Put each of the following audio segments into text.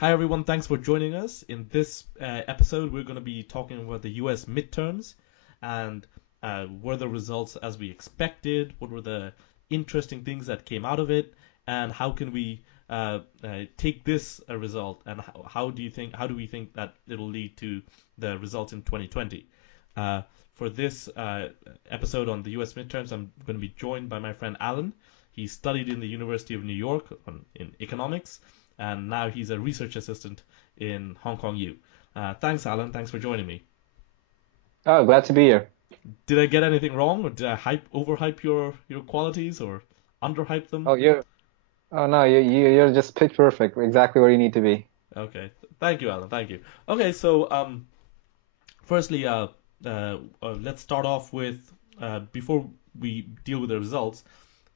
Hi everyone, thanks for joining us. In this episode, we're going to be talking about the US midterms and were the results as we expected, what were the interesting things that came out of it, and how can we take this result and how do we think that it'll lead to the results in 2020. For this episode on the US midterms, I'm going to be joined by my friend Alan. He studied in the University of New York in economics, and now he's a research assistant in Hong Kong U. Thanks, Alan. Thanks for joining me. Oh, glad to be here. Did I get anything wrong, or did I overhype your qualities, or underhype them? Oh, you're. Oh no, you're just pitch perfect. Exactly where you need to be. Okay. Thank you, Alan. Thank you. Okay, so firstly, let's start off with before we deal with the results.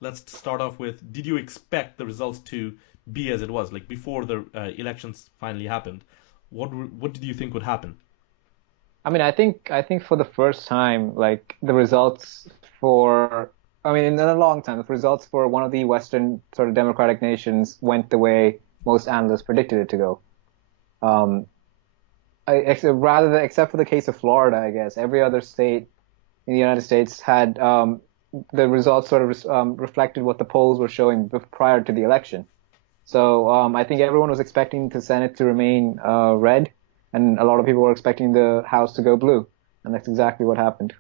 Let's start off with: did you expect the results to be as it was, like before the elections finally happened? What did you think would happen? I mean, I think for the first time, like the results for, I mean, in a long time, the results for one of the Western sort of democratic nations went the way most analysts predicted it to go. Um, except for the case of Florida, I guess every other state in the United States had the results sort of reflected what the polls were showing prior to the election. So I think everyone was expecting the Senate to remain red, and a lot of people were expecting the House to go blue, and that's exactly what happened.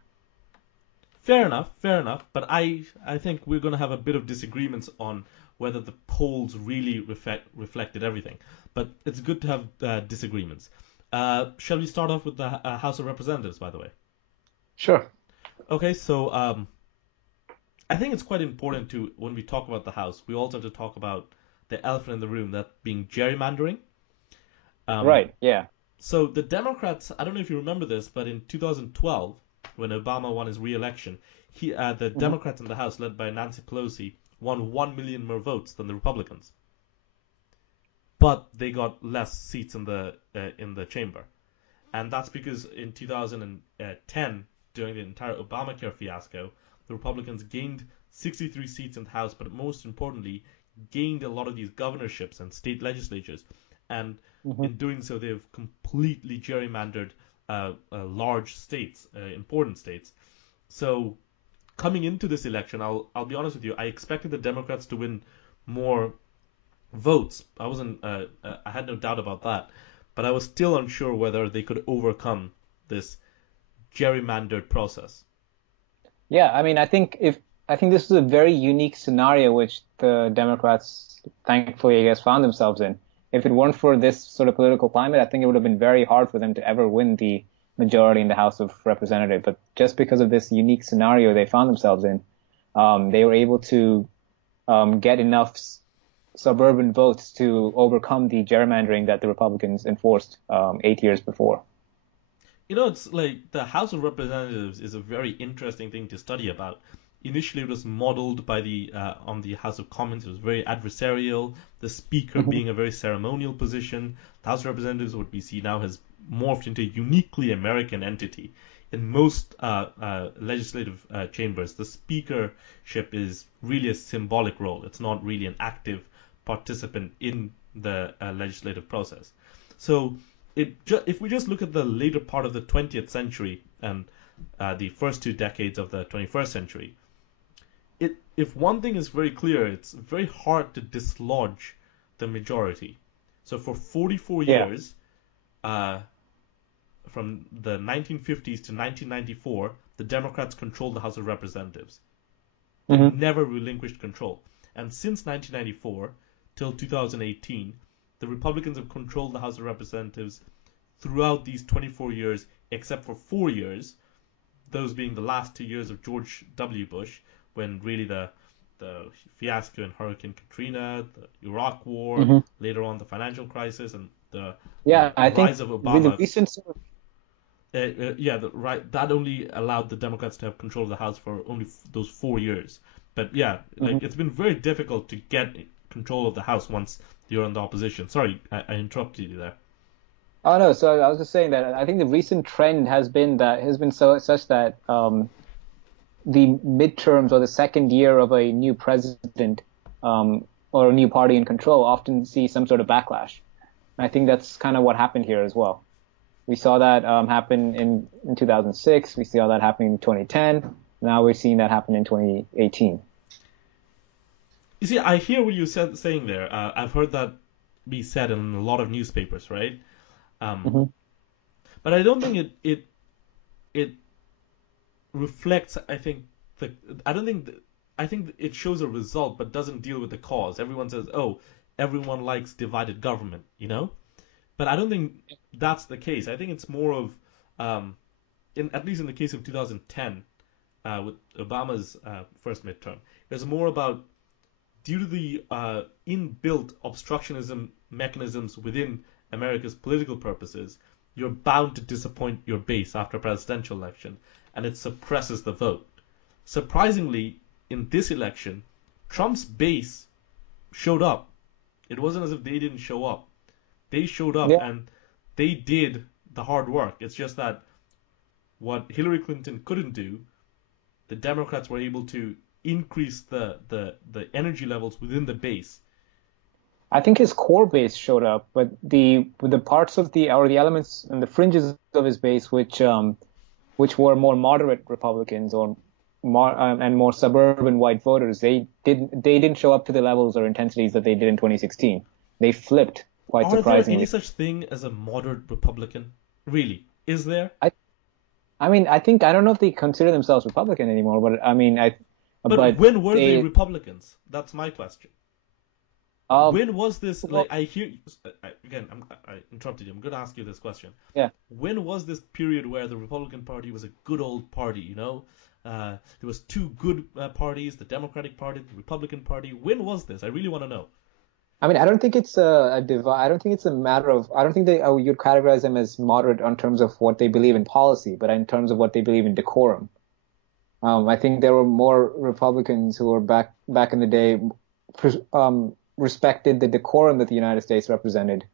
Fair enough, fair enough. But I think we're going to have a bit of disagreements on whether the polls really reflected everything. But it's good to have disagreements. Shall we start off with the House of Representatives, by the way? Sure. Okay, so I think it's quite important to, when we talk about the House, we also have to talk about the elephant in the room, that being gerrymandering. Um, Right. Yeah. so the Democrats, I don't know if you remember this, but in 2012, when Obama won his re-election, the Hmm. Democrats in the House, led by Nancy Pelosi, won 1 million more votes than the Republicans, but they got less seats in the chamber, and that's because in 2010, during the entire Obamacare fiasco, the Republicans gained 63 seats in the House, but most importantly, gained a lot of these governorships and state legislatures, and Hmm. in doing so, they've completely gerrymandered large states, important states. So coming into this election, I'll be honest with you, I expected the Democrats to win more votes. I had no doubt about that, but I was still unsure whether they could overcome this gerrymandered process. Yeah. I mean, I think this is a very unique scenario which the Democrats, thankfully, I guess, found themselves in. If it weren't for this sort of political climate, I think it would have been very hard for them to ever win the majority in the House of Representatives. But just because of this unique scenario they found themselves in, they were able to get enough suburban votes to overcome the gerrymandering that the Republicans enforced 8 years before. It's like the House of Representatives is a very interesting thing to study about. Initially, it was modeled by the on the House of Commons. It was very adversarial. The Speaker Hmm. being a very ceremonial position. The House of Representatives, what we see now, has morphed into a uniquely American entity. In most legislative chambers, the speakership is really a symbolic role. It's not really an active participant in the legislative process. So if we just look at the later part of the 20th century and the first 2 decades of the 21st century, if one thing is very clear, it's very hard to dislodge the majority. So for 44 Yeah. years, uh, from the 1950s to 1994, the Democrats controlled the House of Representatives. They Hmm. never relinquished control. And since 1994 till 2018, the Republicans have controlled the House of Representatives throughout these 24 years, except for 4 years, those being the last 2 years of George W. Bush, when really the fiasco in Hurricane Katrina, the Iraq War, Hmm. later on the financial crisis, and the Yeah, I think rise of with the Obama. recent sort of, Yeah, right. That only allowed the Democrats to have control of the House for only those 4 years. But yeah, like Mhm. it's been very difficult to get control of the House once you're in the opposition. Sorry, I interrupted you there. Oh no, so I was just saying that I think the recent trend has been so such that the midterms or the second year of a new president or a new party in control often see some sort of backlash. I think that's kind of what happened here as well. We saw that happen in 2006. We saw that happen in 2010. Now we're seeing that happen in 2018. You see, I hear what you're saying there. I've heard that be said in a lot of newspapers, right? Um, Hmm. but I don't think it reflects. I think the I don't think the, I think it shows a result, but doesn't deal with the cause. Everyone says, "Oh, everyone likes divided government," you know. But I don't think that's the case. I think it's more of, um, in at least in the case of 2010, with Obama's first midterm, it was more about due to the inbuilt obstructionism mechanisms within America's political purposes, you're bound to disappoint your base after a presidential election, and it suppresses the vote. Surprisingly, in this election, Trump's base showed up. It wasn't as if they didn't show up. They showed up Yeah, and they did the hard work. It's just that what Hillary Clinton couldn't do, the Democrats were able to increase the energy levels within the base. I think his core base showed up, but the parts of the or the elements and the fringes of his base, which were more moderate Republicans or and more suburban white voters, they didn't show up to the levels or intensities that they did in 2016. They flipped quite Are there any surprisingly. such thing as a moderate Republican? Really? Is there? I I mean, I don't know if they consider themselves Republican anymore, but I mean, But but when were they they, Republicans? That's my question. uh, When was this? Like well, I hear again. I interrupted you. I'm going to ask you this question. yeah. When was this period where the Republican Party was a good old party? There was two good parties: the Democratic Party, the Republican Party. When was this? I really want to know. I mean, I don't think it's a divide. I don't think it's a matter of. I don't think you'd categorize them as moderate in terms of what they believe in policy, but in terms of what they believe in decorum. I think there were more Republicans who were back in the day, respected the decorum that the United States represented,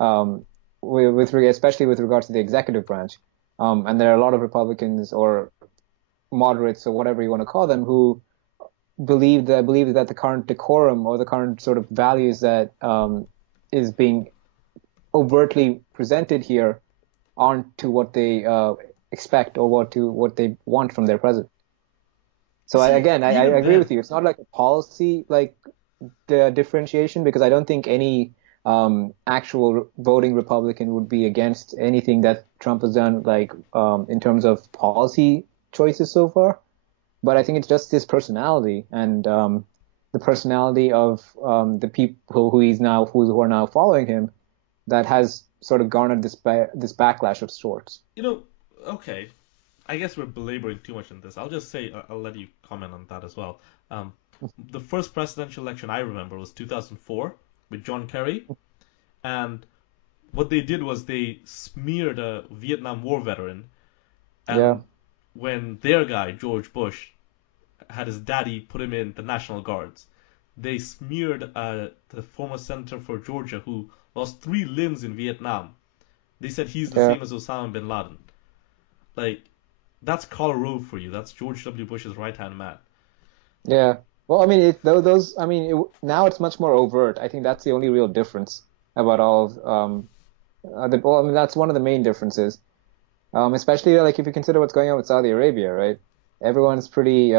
especially with regards to the executive branch. And there are a lot of Republicans or moderates or whatever you want to call them who believe that the current decorum or the current sort of values that is being overtly presented here aren't to what they expect or what they want from their president. You So see, I even agree with then, you. It's not like a policy like the differentiation because I don't think any actual voting Republican would be against anything that Trump has done, like in terms of policy choices so far. But I think it's just his personality and the personality of the people who are now following him that has sort of garnered this backlash of sorts. you know, okay. I guess we're belaboring too much on this. I'll just say I'll let you comment on that as well. Um, the first presidential election I remember was 2004 with John Kerry, and what they did was they smeared a Vietnam War veteran, Yeah, and when their guy George Bush had his daddy put him in the National Guards, they smeared the former senator for Georgia who lost three limbs in Vietnam. They said he's the yeah, same as Osama bin Laden. Like that's Karl Rove for you. That's George W. Bush's right hand man. yeah. Well, I mean, those. I mean, now it's much more overt. I think that's the only real difference about all of well, I mean, that's one of the main differences. Especially like if you consider what's going on with Saudi Arabia, right? Everyone's pretty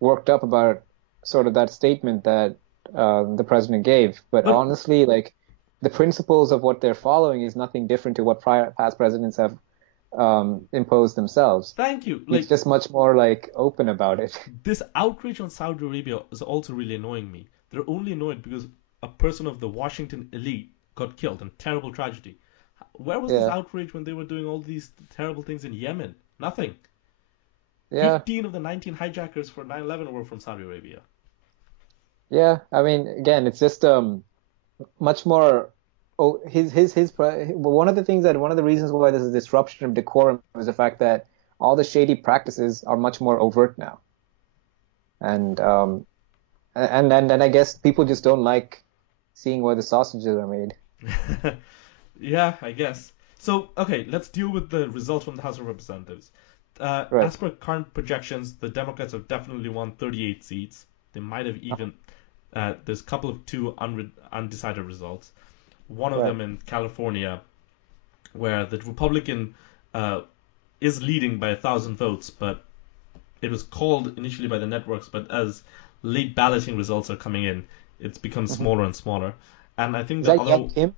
worked up about sort of that statement that the president gave. But But honestly, like the principles of what they're following is nothing different to what past presidents have imposed themselves. thank you. He's Like just much more like open about it. this outrage on Saudi Arabia is also really annoying me. They're only annoyed because a person of the Washington elite got killed in terrible tragedy. Where was this Yeah, outrage when they were doing all these terrible things in Yemen? Nothing. yeah, 15 of the 19 hijackers for 9/11 were from Saudi Arabia. yeah. I mean, again, it's just much more. Oh, one of the reasons why there's a disruption of decorum is the fact that all the shady practices are much more overt now, and and I guess people just don't like seeing where the sausages are made. Yeah, I guess. So, okay, let's deal with the results from the House of Representatives. Right. As per current projections, the Democrats have definitely won 38 seats. They might have even there's a couple of undecided results. One of Right. them in California, where the Republican uh, is leading by 1,000 votes, but it was called initially by the networks, but as late balloting results are coming in, it's become Hmm. smaller and smaller. And I think Is the that other, Young Kim?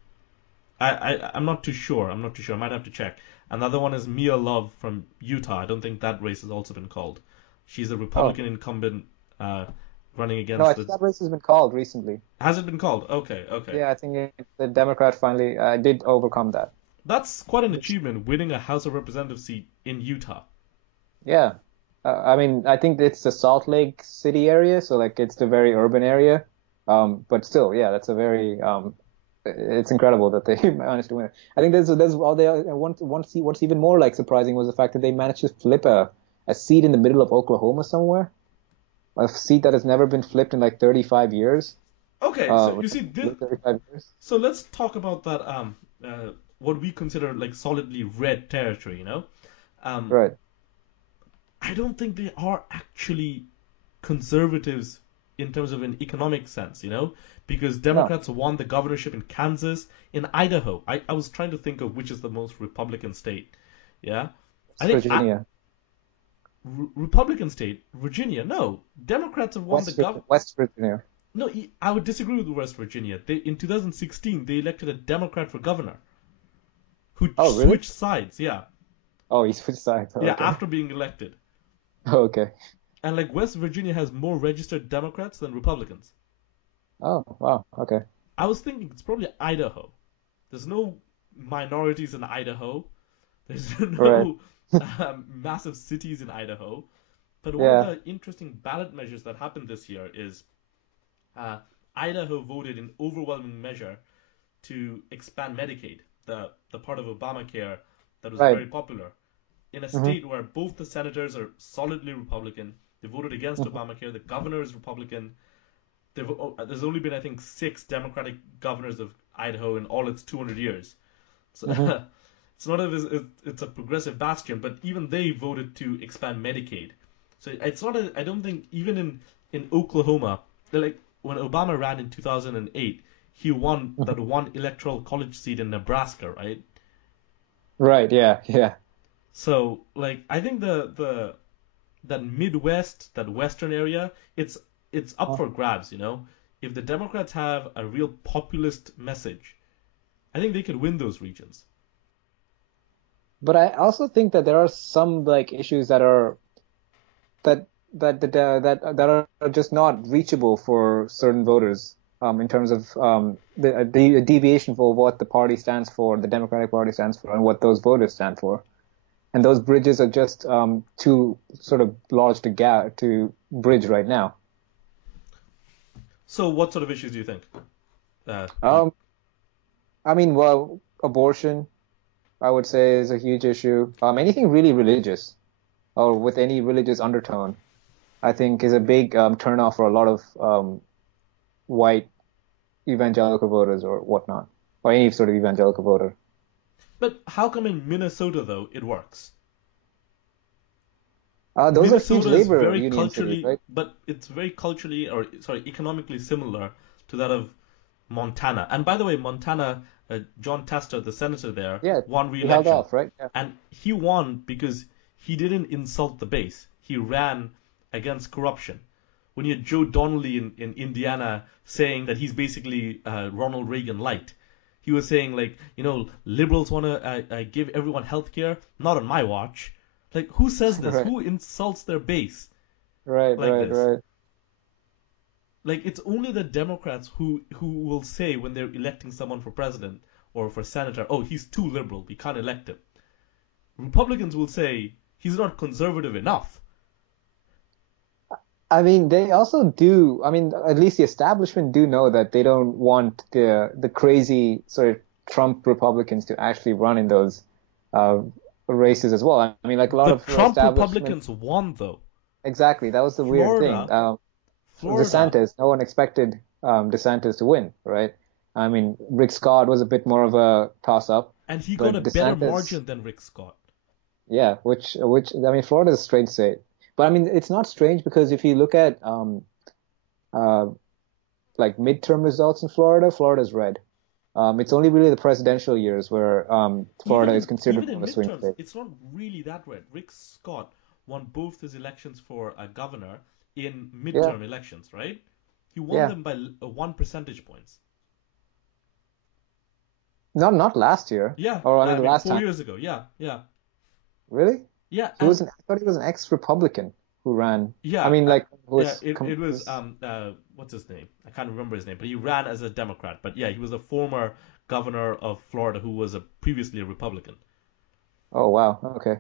I'm not too sure. I'm not too sure. I might have to check. Another one is Mia Love from Utah. I don't think that race has also been called. She's a Oh, Republican incumbent uh, running no, I against think the. that race has been called recently. Has it been called? Okay, okay. Yeah, I think the Democrat finally did overcome that. That's quite an achievement, winning a House of Representatives seat in Utah. Yeah. I mean, I think it's the Salt Lake City area, so like it's the very urban area. But still, yeah, that's a very it's incredible that they managed to win it. I think there's all they what's even more like surprising was the fact that they managed to flip a seat in the middle of Oklahoma somewhere, a seat that has never been flipped in like 35 years. Okay, so you What's see, it, 35 years? so let's talk about that. What we consider like solidly red territory. Um, Right. I don't think they are actually conservatives in terms of an economic sense, because No, Democrats won the governorship in Kansas, in Idaho. I was trying to think of which is the most Republican state. Yeah, I it's think Virginia. Republican state, Virginia. No, Democrats have won the West Virginia. No, I would disagree with West Virginia. They in 2016 they elected a Democrat for governor who Oh, really? switched sides. Yeah, Oh, he switched sides. yeah, Okay. after being elected. Okay. And like West Virginia has more registered Democrats than Republicans. Oh, wow. Okay. I was thinking it's probably Idaho. There's no minorities in Idaho. There's Right. no massive cities in Idaho. But one of Yeah. the interesting ballot measures that happened this year is uh, Idaho voted in overwhelming measure to expand Medicaid, the part of Obamacare that was Right. very popular, in a Hmm. state where both the senators are solidly Republican. They voted against Hmm. Obamacare. The governor is Republican. There's only been, I think, 6 Democratic governors of Idaho in all its 200 years. So, Hmm. it's not it's a progressive bastion, but even they voted to expand Medicaid. So it's not I don't think even in Oklahoma, like when Obama ran in 2008, he won Hmm. that one electoral college seat in Nebraska, right? Right. Yeah. Yeah. So like I think the that Midwest, that Western area, it's up Uh, for grabs. If the Democrats have a real populist message, I think they could win those regions. But I also think that there are some like issues that are that that are just not reachable for certain voters. In terms of the deviation for what the party stands for, the Democratic Party stands for, and what those voters stand for. And those bridges are just too sort of large to bridge right now. So what sort of issues do you think? You Um, I mean, well, abortion, I would say, is a huge issue. Anything really religious or with any religious undertone, I think, is a big turnoff for a lot of white evangelical voters or whatnot, or any sort of evangelical voter. But how come in Minnesota though it works? Those are huge Minnesota is labor very union cities, culturally, right? but it's very culturally, or sorry, economically similar to that of Montana. And by the way, Montana, John Tester, the senator there, Yeah, won he held re-election, off, right? Yeah. and he won because he didn't insult the base. He ran against corruption. When you had Joe Donnelly in Indiana saying that he's basically Ronald Reagan light, he was saying like, liberals want to give everyone health care, not on my watch. Like, who says this? Right, Who insults their base right, like right, this? right. Like, it's only the Democrats who will say when they're electing someone for president or for senator, oh, he's too liberal, we can't elect him. Republicans will say he's not conservative enough. I mean, they also do. I mean, at least the establishment do know that they don't want the crazy sort of Trump Republicans to actually run in those uh, races as well. I mean, like a lot The of Trump establishment. Republicans won though. Exactly, that was the weird thing. Florida, Florida, DeSantis, no one expected DeSantis to win, right? I mean, Rick Scott was a bit more of a toss-up, and he got a but better DeSantis, margin than Rick Scott. yeah, which I mean, Florida is a strange state, but I mean, it's not strange because if you look at uh, like midterm results in Florida, Florida's red. It's only really the presidential years where Florida is considered Even more in of a swing midterms, state. it's not really that red. Rick Scott won both his elections for a governor in Yeah, midterm elections, right? He won yeah. them by 1 percentage points. Not last year, Yeah, or I mean I the mean last 4 time. years ago. Yeah, yeah, Really? yeah, He was an, I thought he was an ex-Republican who ran. I yeah, mean, like who yeah. was It was was. what's his name? I can't remember his name, but he ran as a Democrat. But yeah, he was a former governor of Florida who was previously a Republican. Oh wow. Okay.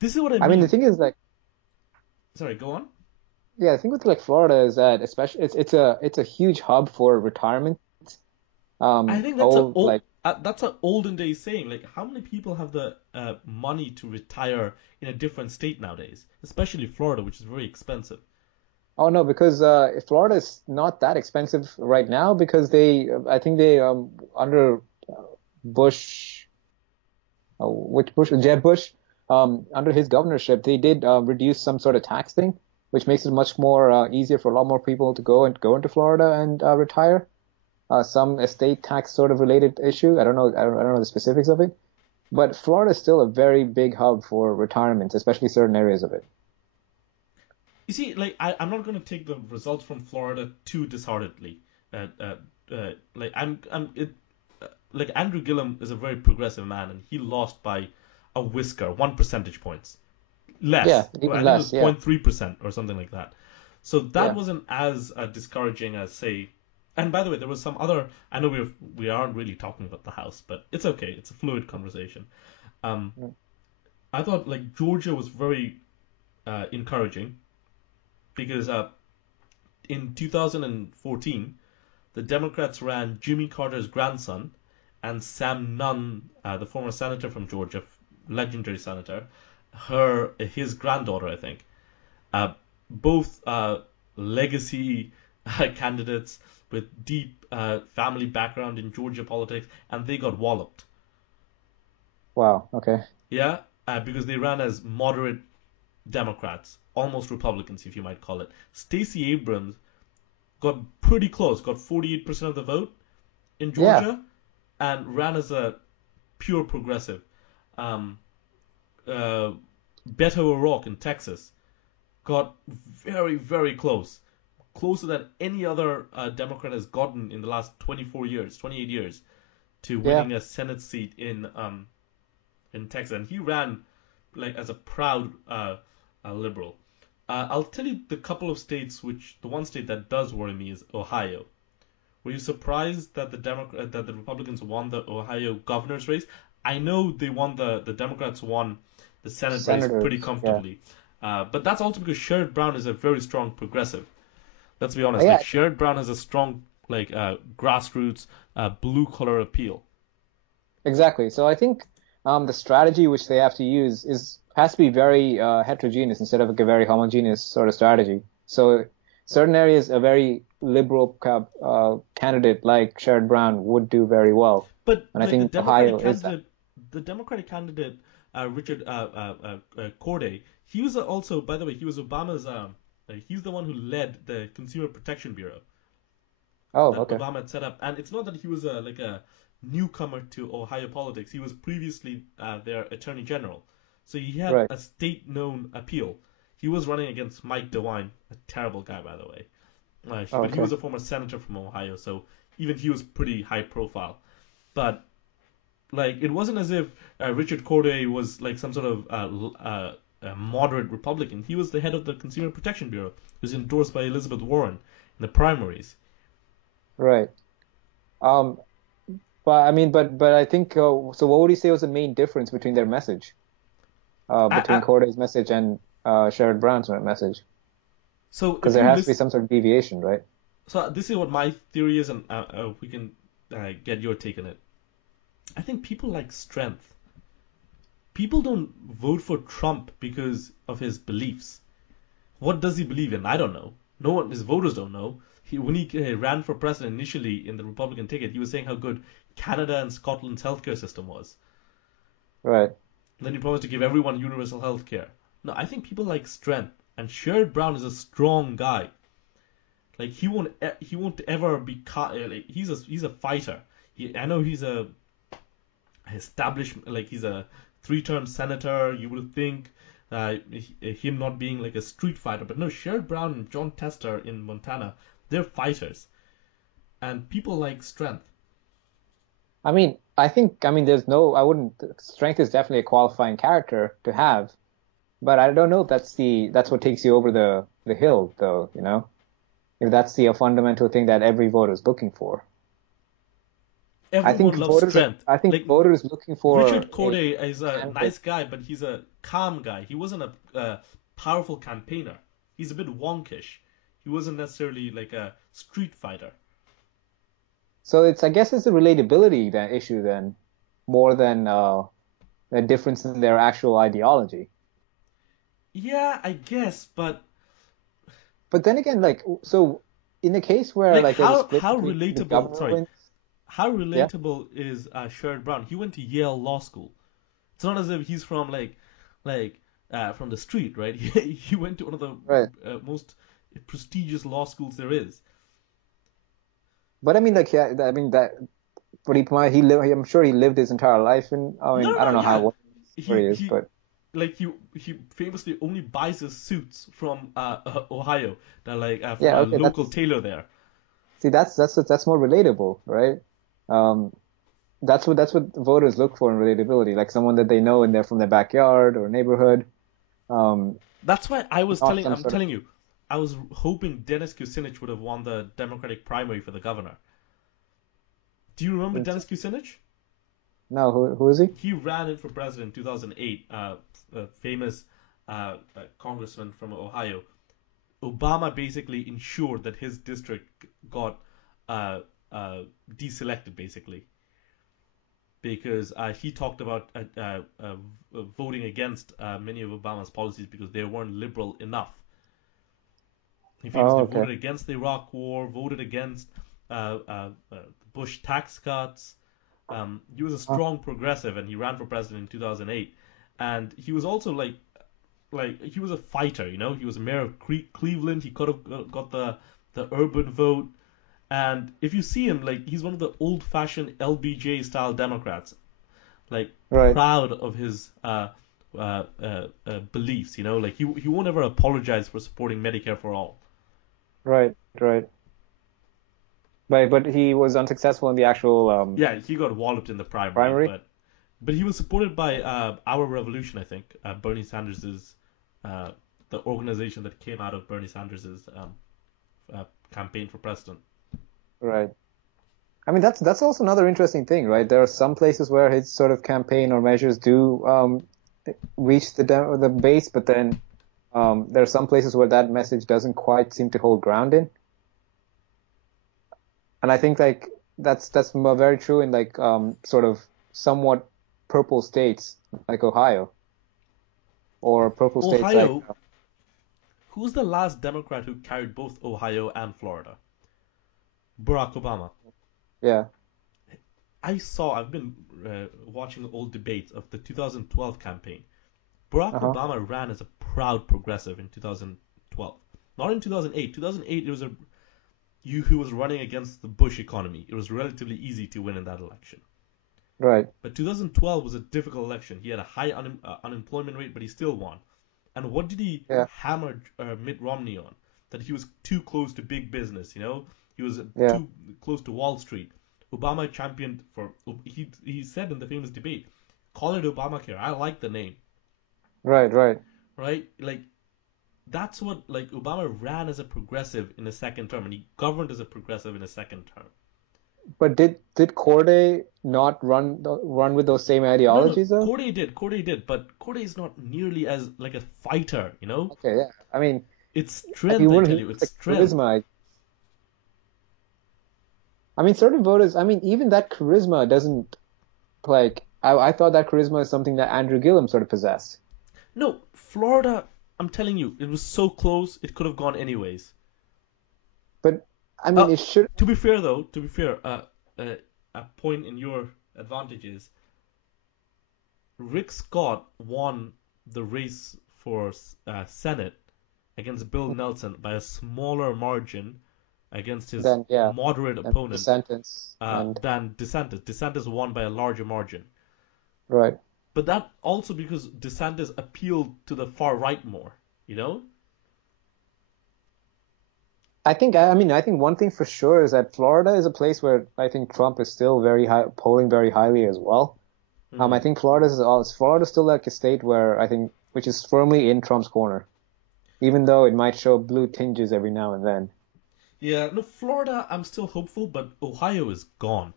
This is what I I mean, the mean. thing is like, Sorry, go on. yeah, the thing with like Florida is that especially it's a huge hub for retirement. I think Old like that's an olden days saying. Like, how many people have the money to retire in a different state nowadays? Especially Florida, which is very expensive. oh no, because Florida is not that expensive right now because I think they under Bush, which Bush, Jeb Bush, under his governorship, they did reduce some sort of tax thing, which makes it much more easier for a lot more people to go into Florida and retire. Some estate tax sort of related issue. I don't know. I don't know the specifics of it, but Florida is still a very big hub for retirement, especially certain areas of it. You see, like, I'm not going to take the results from Florida too disheartedly. Uh, uh, like, like Andrew Gillum is a very progressive man, and he lost by a whisker, 1 percentage points Yeah, less. even I think it was less. Yeah, 0.3% or something like that. So that yeah. wasn't as discouraging as say. And by the way, there was some other. I know we aren't really talking about the House, but it's okay. It's a fluid conversation. Um, Mm. I thought like Georgia was very encouraging because in 2014 the Democrats ran Jimmy Carter's grandson and Sam Nunn, the former senator from Georgia, legendary senator, his granddaughter, I think, uh, both legacy candidates with deep family background in Georgia politics, and they got walloped. Wow. Okay. Yeah, because they ran as moderate Democrats, almost Republicans, if you might call it. Stacey Abrams got pretty close, got 48% of the vote in Yeah. Georgia, and ran as a pure progressive. Um, uh, Beto O'Rourke in Texas got very, very close, closer than any other Democrat has gotten in the last 24 years, 28 years, to Yeah. winning a Senate seat in Texas. And he ran like as a proud liberal. I'll tell you the couple of states which the one state that does worry me is Ohio. Were you surprised that the Republicans won the Ohio governor's race? I know they won the Democrats won the Senate race pretty Senators. Yeah. comfortably, but that's also because Sherrod Brown is a very strong progressive. Let's be honest, like Yeah. Sherrod Brown has a strong like grassroots blue collar appeal. Exactly. So I think the strategy which they have to use is has to be very heterogeneous instead of a very homogeneous sort of strategy. So certain areas, a very liberal candidate like Sherrod Brown would do very well, But and I like think Ohio is that. The Democratic candidate Richard Corday, he was also, by the way, he was Obama's. He's the one who led the Consumer Protection Bureau Oh, that okay. Obama had set up, and it's not that he was like a newcomer to Ohio politics. He was previously their Attorney General, so he had Right. a state-known appeal. He was running against Mike DeWine, a terrible guy, by the way. But he Okay. was a former senator from Ohio, so even he was pretty high profile. But like it wasn't as if Richard Corday was like some sort of moderate Republican. He was the head of the Consumer Protection Bureau, who was endorsed by Elizabeth Warren in the primaries. Right. Um, but I mean, but I think so. What would you say was the main difference between their message, I, between I, Corday's message and Sherrod Brown's message? so Because if there you has to be listen, some sort of deviation, right? so this is what my theory is, and we can get your take on it. I think people like strength. People don't vote for Trump because of his beliefs. What does he believe in? I don't know. No one, his voters don't know. When he ran for president initially in the Republican ticket, he was saying how good Canada and Scotland's healthcare system was. Right. And then he promised to give everyone universal healthcare. No, I think people like strength, and Sherrod Brown is a strong guy. Like he won't ever be caught. Like he's a fighter. I know he's a established, like he's a three-term senator. You would think him not being like a street fighter, but no, Sherrod Brown and John Tester in Montana, they're fighters, and people like strength. I mean, there's no, I wouldn't, strength is definitely a qualifying character to have, but I don't know if that's what takes you over the hill, though, you know? If that's the fundamental thing that every voter is looking for. Everyone loves strength. I think Like voters looking for Richard a Corday is a candidate. nice guy, but he's a calm guy. He wasn't a powerful campaigner. He's a bit wonkish. He wasn't necessarily like a street fighter. So I guess it's a relatability that issue then, more than a difference in their actual ideology. Yeah, I guess, but But then again, like, so in the case where like like there's a split how between the relatable? governor Sorry, wins, how yeah, relatable is Sherrod Brown? He went to Yale Law School. It's not as if he's from from the street, right? He went to one of the right. most prestigious law schools there is. But I mean, like, yeah, I mean that, but he lived. I'm sure he lived his entire life in. I No, mean, I no, don't know how yeah. what his story is, He but like he famously only buys his suits from Ohio. That from yeah, a okay, local that's tailor there. see, that's more relatable, right? Um, that's what voters look for in relatability, like someone that they know and they're from their backyard or neighborhood, um, That's why not some I'm sort of telling you, I was hoping Dennis Kucinich would have won the Democratic primary for the governor. Do you remember Dennis Kucinich? no, who is he? He ran in for president in 2008. A famous congressman from Ohio. Obama basically ensured that his district got uh, uh, deselected, basically, because he talked about voting against many of Obama's policies because they weren't liberal enough. He Oh, famously okay. voted against the Iraq War, voted against Bush tax cuts. He was a Oh, strong progressive, and he ran for president in 2008. And he was also he was a fighter. He was mayor of Cleveland. He could have got the urban vote. And if you see him, like he's one of the old-fashioned LBJ style Democrats, like right, proud of his beliefs. Like he won't ever apologize for supporting Medicare for all. right. But he was unsuccessful in the actual Yeah, he got walloped in the primary, primary. but he was supported by Our Revolution, I think. Bernie Sanders's the organization that came out of Bernie Sanders's campaign for president. Right. I mean, that's also another interesting thing, right? There are some places where his sort of campaign or measures do reach the base, but then there are some places where that message doesn't quite seem to hold ground in. And I think like that's very true in like sort of somewhat purple states like Ohio or purple states like Ohio, who's the last Democrat who carried both Ohio and Florida? Barack Obama. yeah. I've been watching old debates of the 2012 campaign. Barack Uh-huh. Obama ran as a proud progressive in 2012. Not in 2008. 2008, he was running against the Bush economy. It was relatively easy to win in that election. Right. But 2012 was a difficult election. He had a high unemployment rate, but he still won. And what did he Yeah. hammer Mitt Romney on? That he was too close to big business. He was Yeah. too close to Wall Street. Obama championed for. He said in the famous debate, "Call it Obamacare." I like the name, Right. right? Like that's what like Obama ran as a progressive in his second term, and he governed as a progressive in his second term. But did Corday not run with those same No, no, ideologies though? Corday did, but Corday is not nearly as like a fighter. Okay, yeah. I mean, It's he strength, I wouldn't tell he you, has it's the strength. charisma. I mean, certain voters, I mean, even that charisma doesn't like I thought that charisma is something that Andrew Gillum sort of possessed. No, Florida, I'm telling you, it was so close, it could have gone anyways. But I mean, Uh, it should to be fair, though, a point in your advantage is Rick Scott won the race for Senate against Bill Nelson by a smaller margin against his Then yeah, moderate and opponent DeSantis and than DeSantis. DeSantis won by a larger margin. right. But that also because DeSantis appealed to the far right more, you know? I think one thing for sure is that Florida is a place where I think Trump is still very high, polling very highly as well. I Hmm. think Florida's still like a state where I think which is firmly in Trump's corner, even though it might show blue tinges every now and then. Yeah, no, Florida, I'm still hopeful, but Ohio is gone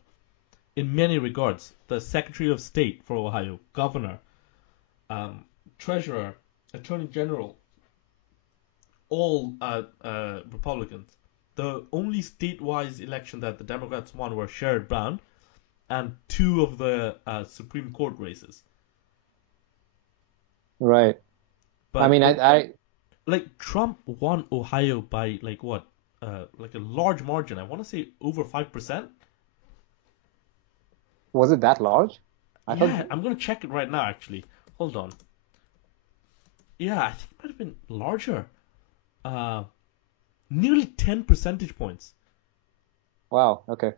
in many regards. The Secretary of State for Ohio, Governor, um, Treasurer, Attorney General, all Republicans. The only statewide election that the Democrats won were Sherrod Brown and two of the Supreme Court races. Right. I But mean, I like Trump won Ohio by like what? Like a large margin. I want to say over 5%. was it that large? I thought, Yeah, I'm gonna check it right now. Actually, hold on. Yeah, I think it might have been larger. Uh, Nearly 10 percentage points. wow, okay.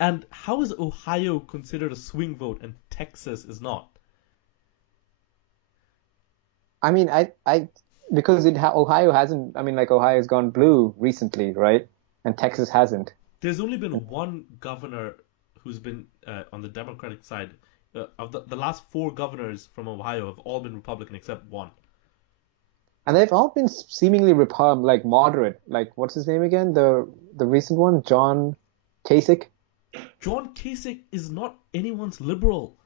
And how is Ohio considered a swing vote and Texas is not? I mean, because Ohio hasn't. I mean, like Ohio's gone blue recently, right? And Texas hasn't. There's only been one governor who's been on the Democratic side. Of the last four governors from Ohio have all been Republican except one. And they've all been seemingly like moderate. Like what's his name again? The recent one, John Kasich. John Kasich is not anyone's liberal.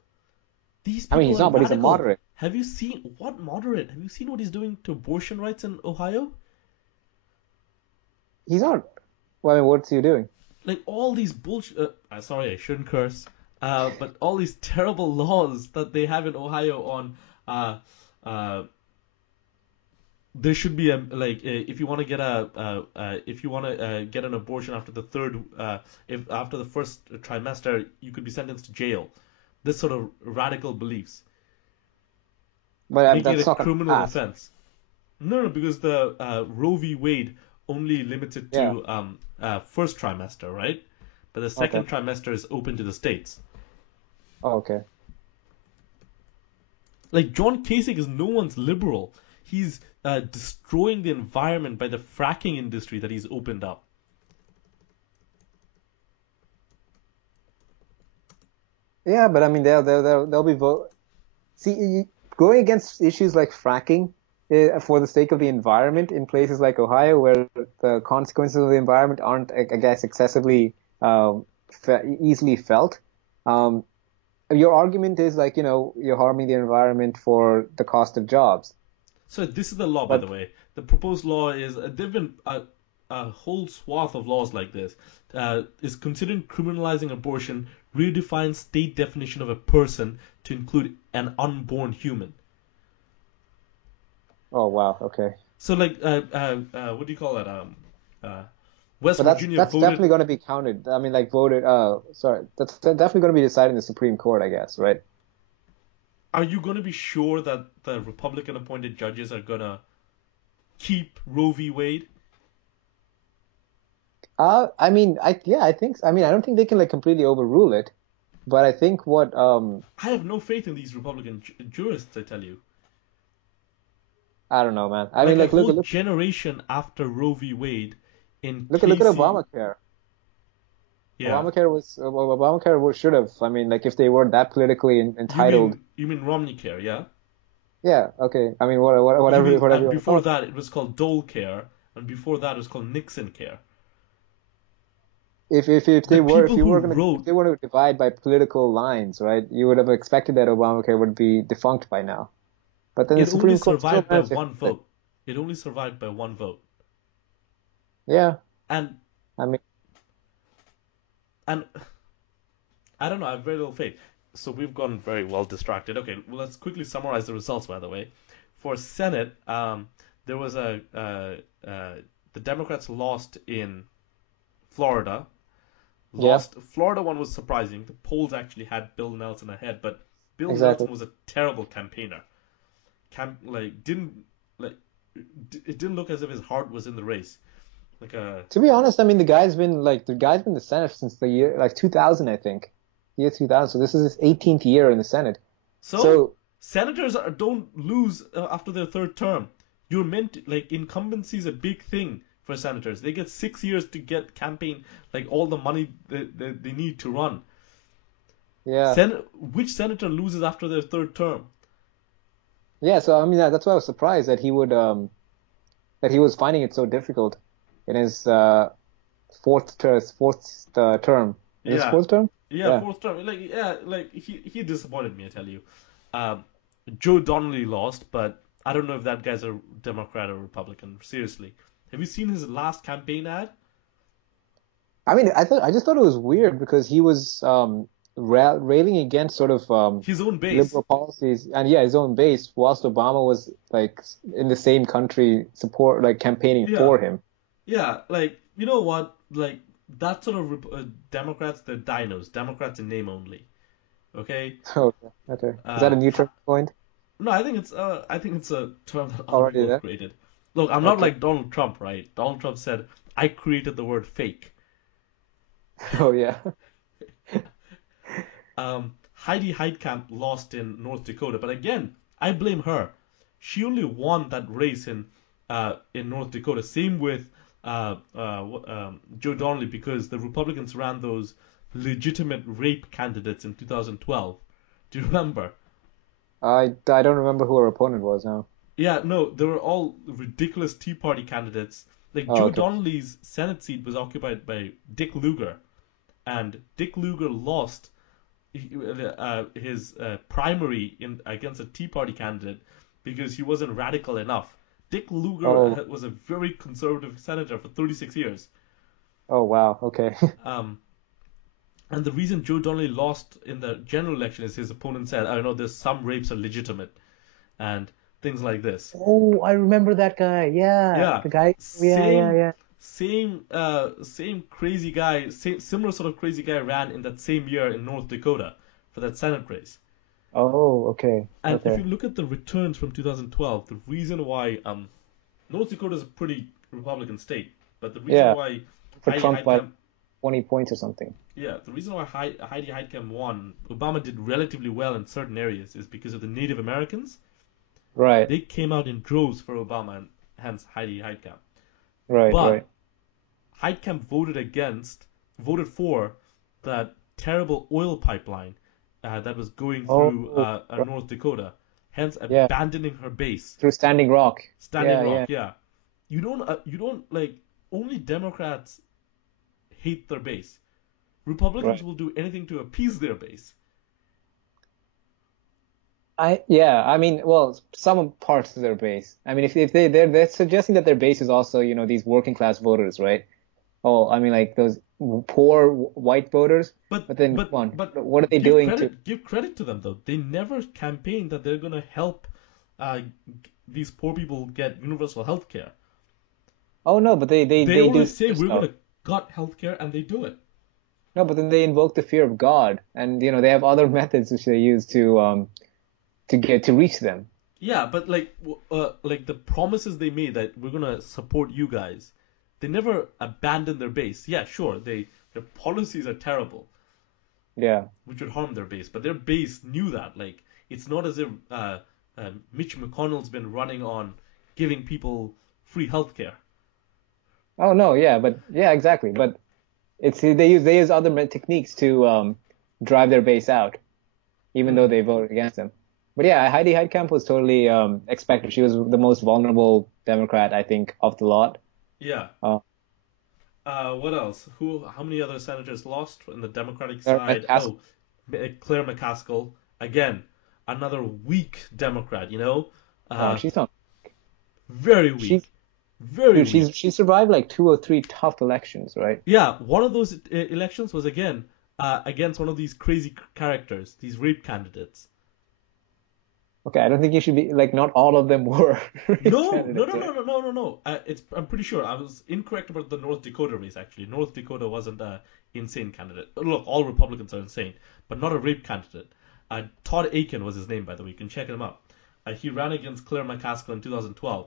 These I mean, people he's are not, but he's a radical. moderate. Have you seen what moderate? Have you seen what he's doing to abortion rights in Ohio? He's not. Well, I mean, what's he doing? Like all these bullshit. Sorry, I shouldn't curse. But all these terrible laws that they have in Ohio on uh, uh, there should be a like if you want to get if you want to get an abortion after the third if after the first trimester you could be sentenced to jail. This sort of radical beliefs, But making it that's a not going to criminal pass. offense. No, no, because the Roe v. Wade only limits it Yeah. to first trimester, right? But the Okay. second trimester is open to the states. Oh, okay. Like John Kasich is no one's liberal. He's destroying the environment by the fracking industry that he's opened up. Yeah, but I mean, they'll be vote. See, going against issues like fracking for the sake of the environment in places like Ohio, where the consequences of the environment aren't, I guess, excessively easily felt. Um, your argument is like, you're harming the environment for the cost of jobs. So this is the law, by the But way. The proposed law is there've been a whole swath of laws like this. Is considering criminalizing abortion redefines state definition of a person to include an unborn human. oh wow, okay. So like what do you call that? Uh, West But Virginia that's voted. definitely going to be counted. I mean, like voted. Sorry, that's definitely going to be decided in the Supreme Court, I guess, right? Are you going to be sure that the Republican appointed judges are gonna keep Roe v. Wade? I mean, I think. I mean, I don't think they can like completely overrule it, but I think what I have no faith in these Republican jurists. I tell you, I don't know, man. I mean, like a like whole generation after Roe v. Wade in look at Casey. Obamacare. Yeah, Should have. I mean, like if they weren't that politically you entitled. mean Romney Care? Yeah, Yeah, okay. I mean, you mean whatever you want to call before it. that it was called Dole Care, and before that it was called Nixon Care. The people who If wrote they were to divide by political lines, right, you would have expected that Obamacare would be defunct by now. But then the it only Supreme Court still survived by managed to one fix it. vote. It only survived by one vote, Yeah, and I mean, and I don't know. I have very little faith. So we've gotten very well distracted. Okay, well, let's quickly summarize the results. By the way, for Senate, there was the Democrats lost in Florida. yeah, Lost Florida one was surprising. The polls actually had Bill Nelson ahead, but Bill Nelson exactly. was a terrible campaigner. Like didn't like it didn't look as if his heart was in the race. Like a To be honest, I mean the guy's been in the Senate since the year like 2000, I think. Year 2000. So this is his 18th year in the Senate. so So senators don't lose after their third term. You're meant to, like incumbency is a big thing for senators. They get 6 years to get campaign like all the money they need to run. yeah. Which senator loses after their third term? Yeah, so I mean that's why I was surprised that he was finding it so difficult in his fourth term. Is this Yeah, fourth term? yeah, Yeah. fourth term. Like yeah, like he disappointed me. I tell you. Um, Joe Donnelly lost, but I don't know if that guy's a Democrat or Republican. Seriously, have you seen his last campaign ad? I mean, I just thought it was weird because he was railing against sort of His own base. liberal policies and yeah, his own base, whilst Obama was like in the same country support like campaigning Yeah, for him. yeah. Like you know what? Like that sort of Democrats, they're dinos. Democrats in name only. Okay. Okay, okay. Is that a new Hi- turning point no, I think it's a term that other already people have there? created. Look, I'm not Okay. like Donald Trump, right? Donald Trump said I created the word fake. Oh yeah. Heidi Heitkamp lost in North Dakota, but again, I blame her. She only won that race in North Dakota. Same with Joe Donnelly because the Republicans ran those legitimate rape candidates in 2012. Do you remember? I don't remember who her opponent was now. Yeah, no, they were all ridiculous Tea Party candidates. Like Oh, Joe okay. Donnelly's Senate seat was occupied by Dick Lugar, and Dick Lugar lost his primary in against a Tea Party candidate because he wasn't radical enough. Dick Oh, Lugar was a very conservative senator for 36 years. oh wow. Okay. Um, and the reason Joe Donnelly lost in the general election is his opponent said, I know there's some rapes are legitimate and things like this. Oh, I remember that guy. Yeah, Yeah, the guy. Yeah, yeah, same, yeah. same crazy guy, similar sort of crazy guy ran in that same year in North Dakota for that Senate race. Oh, okay, And if okay. you look at the returns from 2012, the reason why North Dakota is a pretty Republican state, but the reason Yeah, why for Heidi Trump by Heitkamp, 20 points or something. yeah, the reason why Heidi Heitkamp won, Obama did relatively well in certain areas, is because of the Native Americans. Right, They came out in droves for Obama, and hence Heidi Heitkamp. right, But right. Heitkamp voted for that terrible oil pipeline that was going through Oh, right. North Dakota, hence Yeah, abandoning her base. through Standing Rock. Standing Yeah, Rock, yeah, yeah. You don't like only Democrats hate their base. Republicans right. will do anything to appease their base. Yeah, I mean, well, some parts of their base. I mean, if they're suggesting that their base is also, these working class voters, right? Oh, I mean, like those poor white voters. But But then, but come on, but what are they doing to? give credit to them though. They never campaigned that they're gonna help uh, these poor people get universal health care. Oh no, but they they They they do always the say other we're stuff. gonna cut health care, and they do it. No, but then they invoke the fear of God, and they have other methods which they use to reach them. Yeah, but like the promises they made that we're gonna support you guys, they never abandoned their base. Yeah, sure, their policies are terrible, Yeah. which would harm their base, but their base knew that. Like it's not as if Mitch McConnell's been running on giving people free health care. Oh no, yeah, but yeah, exactly. But it's they use other techniques to drive their base out, even though Hmm. they voted against them. But yeah, Heidi Heitkamp was totally expected. She was the most vulnerable Democrat, I think, of the lot. Yeah. Uh, What else? Who? How many other senators lost in the Democratic Sarah side? McCaskill, Oh, Claire McCaskill again, another weak Democrat. oh, Uh, she's not. very She's weak, very dude. weak. She survived like two or three tough elections, right? Yeah, one of those elections was again against one of these crazy characters, these rape candidates. Okay, I don't think you should be like. Not all of them were No, no, candidates, no, right? no, no, no, no, no. I'm pretty sure I was incorrect about the North Dakota race. Actually, North Dakota wasn't a insane candidate. Look, all Republicans are insane, but not a rape candidate. Todd Aiken was his name, by the way. You can check him up. He ran against Claire McCaskill in 2012.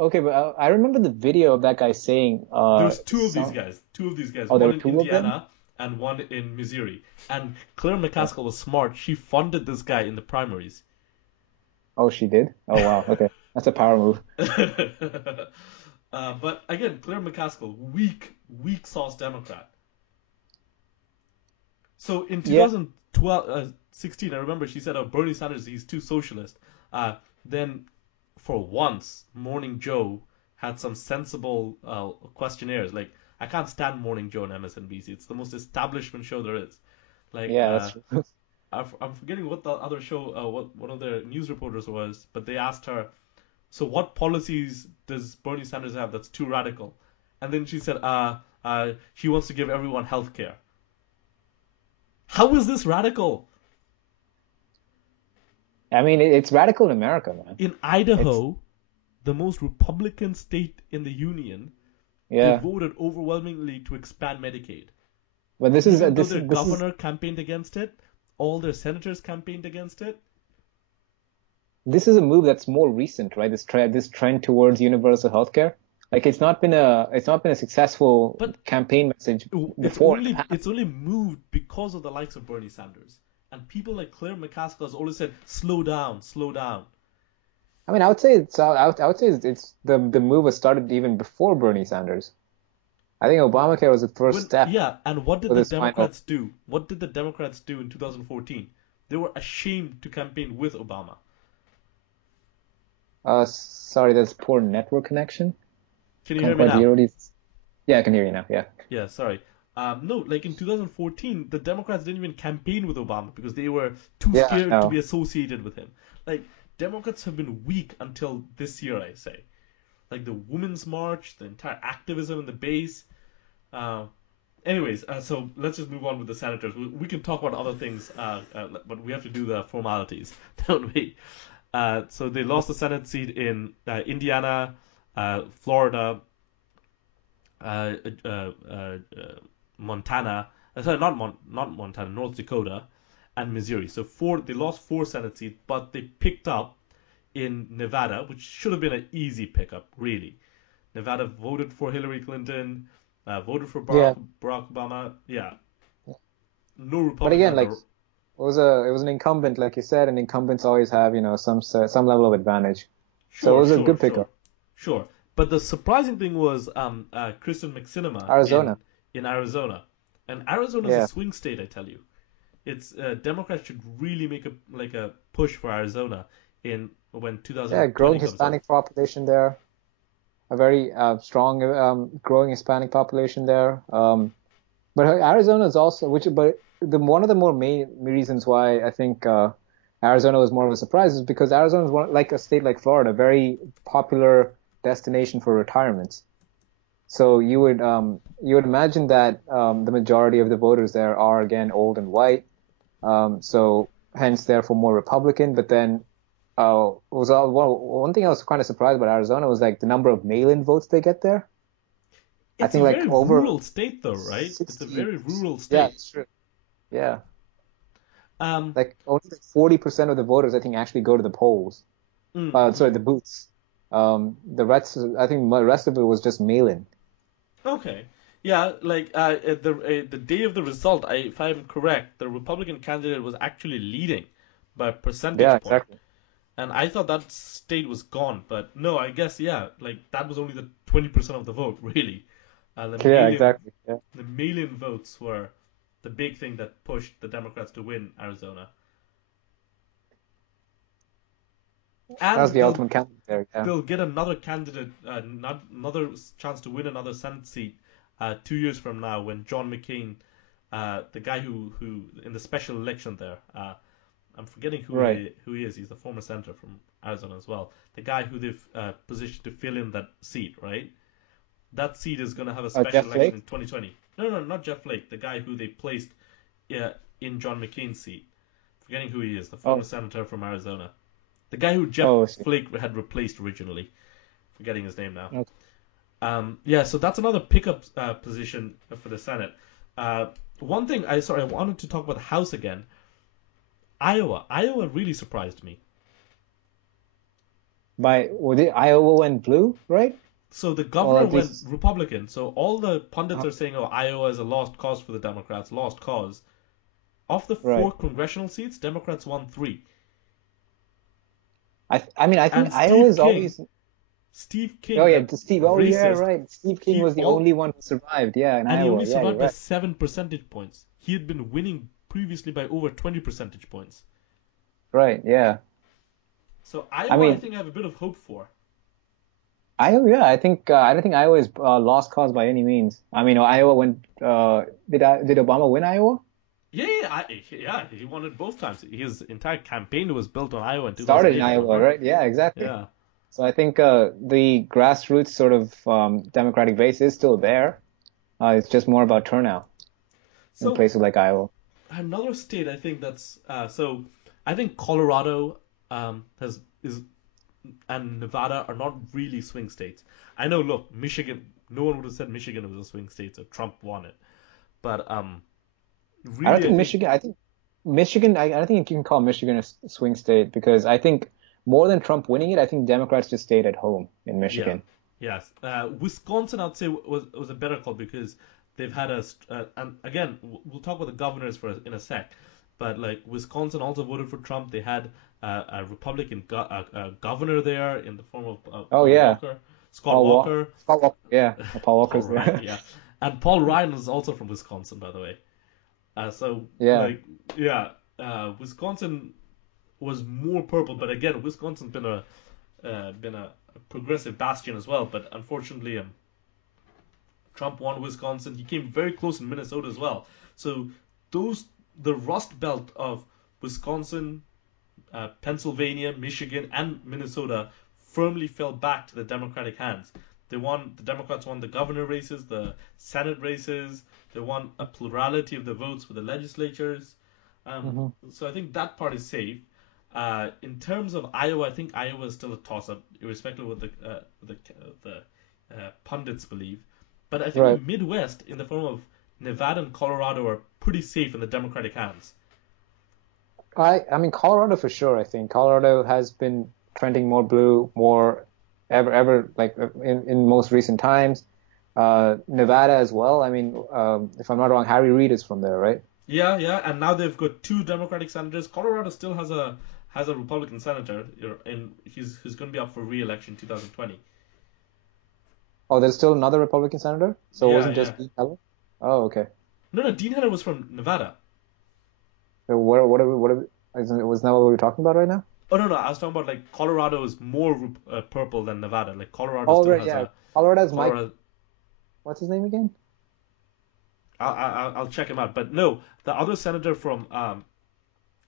Okay, but I remember the video of that guy saying, There's two of these some, guys, two of these guys, oh, there one were in two of them? Indiana and one in Missouri. And Claire Yeah. McCaskill was smart. She funded this guy in the primaries. Oh, she did? Oh, wow. Okay. That's a power move. But again, Claire McCaskill, weak sauce Democrat. So in Yeah. 2012, 16, I remember she said, "Oh, Bernie Sanders, he's too socialist." Then, for once, Morning Joe had some sensible questionnaires. Like, I can't stand Morning Joe on MSNBC. It's the most establishment show there is. Like, Yeah, that's true. I'm forgetting what the other show, what one of the news reporters was, but they asked her, "So what policies does Bernie Sanders have that's too radical?" And then she said, she wants to give everyone health care." How is this radical? I mean, it's radical in America, man. In It's, Idaho, the most Republican state in the union, they yeah. voted overwhelmingly to expand Medicaid. But Even though this their is, this is, governor campaigned against it, all their senators campaigned against it. this is a move that's more recent, right? This trend towards universal healthcare. Like, it's not been a successful But campaign message it's before in the only past. it's only moved because of the likes of Bernie Sanders. And people like Claire McCaskill has always said, slow down, slow down. I mean, I would say I would say it's the move was started even before Bernie Sanders. I think Obamacare was the first When step Yeah, and what did for the this final. Democrats do? What did the Democrats do in 2014? They were ashamed to campaign with Obama. Sorry, there's poor network connection. Can you Can't hear me quite now? hear what he's. Yeah, I can hear you now. Yeah. Yeah, sorry. No, like in 2014, the Democrats didn't even campaign with Obama because they were too Yeah, I scared to know. be associated with him. Like, Democrats have been weak until this year, I say. Like the Women's March, the entire activism in the base. Uh, Anyways, so let's just move on with the senators. We can talk about other things, but we have to do the formalities, don't we? So they lost the Senate seat in Indiana, Florida, uh, uh, uh, uh, Montana, sorry, not Montana, North Dakota, and Missouri. So they lost four Senate seats, but they picked up in Nevada, which should have been an easy pickup, really. Nevada voted for Hillary Clinton, voted for Yeah, Barack Obama. Yeah, no but Republican again, on like the. it was an incumbent, like you said, and incumbents always have some level of advantage. So it Sure, was a sure, good sure, pickup. sure. But the surprising thing was Kristen McSinema Arizona. in Arizona, and Arizona is a Yeah, swing state, I tell you. It's Democrats should really make a push for Arizona in when yeah, 2020 growing comes up. Hispanic population there, a very strong growing Hispanic population there. But Arizona is also, but one of the more main reasons why I think Arizona was more of a surprise is because Arizona is like a state like Florida, very popular destination for retirements. So you would imagine that the majority of the voters there are again old and white, so hence therefore more Republican. But then one thing I was kind of surprised about Arizona was like the number of mail-in votes they get there. I It's a think like very over rural state, though, right? It's a 60. very rural Yeah, state. that's true. Yeah. Um, Like only like 40% of the voters, I think, actually go to the polls. mm, mm, Sorry, mm. the booths. The rest, I think, the rest of it was just mail-in. Okay. Yeah, like the day of the result, if I'm correct, the Republican candidate was actually leading by a Yeah, percentage point. exactly. And I thought that state was gone, but no, I guess yeah, like that was only the 20% of the vote, really. The Yeah, mail-in exactly. Yeah, the mail-in votes were the big thing that pushed the Democrats to win Arizona. that was And the ultimate candidate there. Yeah. they'll get another candidate, not another chance to win another Senate seat 2 years from now when John McCain, the guy who in the special election there, I'm forgetting Right. who he is. He's the former senator from Arizona as well. The guy who they've positioned to fill in that seat, right? That seat is going to have a special Jeff election Flake. in 2020. No, no, not Jeff Flake. The guy who they placed in John McCain's seat. Forgetting who he is. The former Oh, senator from Arizona. The guy who Jeff oh, I see. Flake had replaced originally. Forgetting his name now. Okay. Yeah, so that's another pickup position for the Senate. One thing I wanted to talk about the House again. Iowa really surprised me. Was it Iowa went blue, right? So the Or governor at went least, Republican. So all the pundits uh, are saying, "Oh, Iowa is a lost cause for the Democrats, lost cause." Of the right. four congressional seats, Democrats won three. I mean, I think And Steve Iowa's King, always. Steve Oh King, yeah, that Steve. Oh yeah, racist, right. Steve King he was the all only one who survived. Yeah, in and he only Iowa. Yeah, you're survived by right. 7 percentage points. He had been winning previously by over 20 percentage points. Right. Yeah. So I Iowa, I mean, think I have a bit of hope for. Iowa. Yeah, I don't think Iowa is lost cause by any means. I mean, Iowa went. Did Obama win Iowa? Yeah, he won it both times. His entire campaign was built on Iowa in Started in 2008. Iowa, Remember? right? Yeah, exactly. Yeah. So I think the grassroots sort of Democratic base is still there. It's just more about turnout in So places like Iowa. another state, I think that's so. I think Colorado has is and Nevada are not really swing states. I know. Look, Michigan. No one would have said Michigan was a swing state, so Trump won it. But I don't really, I think think Michigan. I think Michigan. I don't think you can call Michigan a swing state because I think more than Trump winning it, I think Democrats just stayed at home in yeah, Michigan. yes. Wisconsin, I'd say was a better call because they've had and again we'll talk about the governors in a sec, but like Wisconsin also voted for Trump. They had a Republican governor there in the form of Oh yeah, Scott Walker, Paul Walker. Yeah, Paul Paul Walker's Ryan, there. yeah, and Paul Ryan is also from Wisconsin, by the way. So Yeah. like yeah, Wisconsin was more purple, but again, Wisconsin's been a progressive bastion as well. But unfortunately, Trump won Wisconsin. He came very close in Minnesota as well. So those the Rust Belt of Wisconsin, Pennsylvania, Michigan, and Minnesota firmly fell back to the Democratic hands. The Democrats won the governor races, the Senate races. They won a plurality of the votes for the legislatures. Hmm. So I think that part is safe. In terms of Iowa, I think Iowa is still a toss-up, irrespective of what the pundits believe. But I think the Right. Midwest, in the form of Nevada and Colorado, are pretty safe in the Democratic hands. I mean Colorado for sure. I think Colorado has been trending more blue, more ever like in most recent times. Nevada as well. I mean, if I'm not wrong, Harry Reid is from there, right? Yeah, and now they've got two Democratic senators. Colorado still has a Republican senator, and he's going to be up for re-election 2020. Oh, there's still another Republican senator, so it Yeah, wasn't yeah. just Dean Heller. Oh, okay. No, Dean Heller was from Nevada. So was that what we were talking about right now? Oh no, I was talking about like Colorado is more purple than Nevada. Like Colorado Oh, still right, has yeah. a Colorado's Mike. Colorado. What's his name again? I'll check him out. But no, the other senator from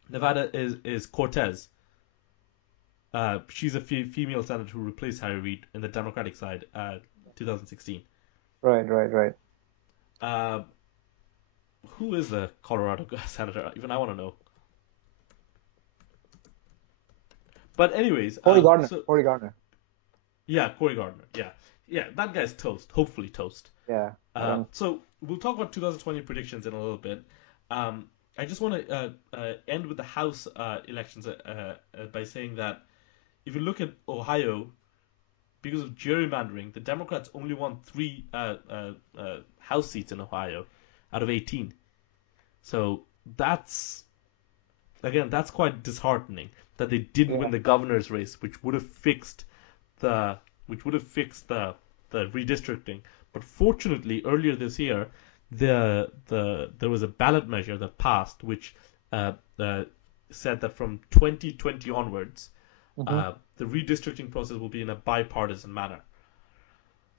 Nevada is Cortez. She's a female senator who replaced Harry Reid in the Democratic side, 2016. Right, right, right. Uh, who is the Colorado senator? Even I want to know. But anyways, Cory Gardner. so Cory Gardner. yeah, Cory Gardner. Yeah, that guy's toast. Hopefully toast. Yeah, I don't. So we'll talk about 2020 predictions in a little bit. I just want to end with the House elections by saying that if you look at Ohio, because of gerrymandering, the Democrats only won three House seats in Ohio out of 18. So that's that's quite disheartening that they didn't Yeah. win the governor's race, which would have fixed the the redistricting. But fortunately, earlier this year, there was a ballot measure that passed, which uh, uh, said that from 2020 onwards, Hmm. the redistricting process will be in a bipartisan manner.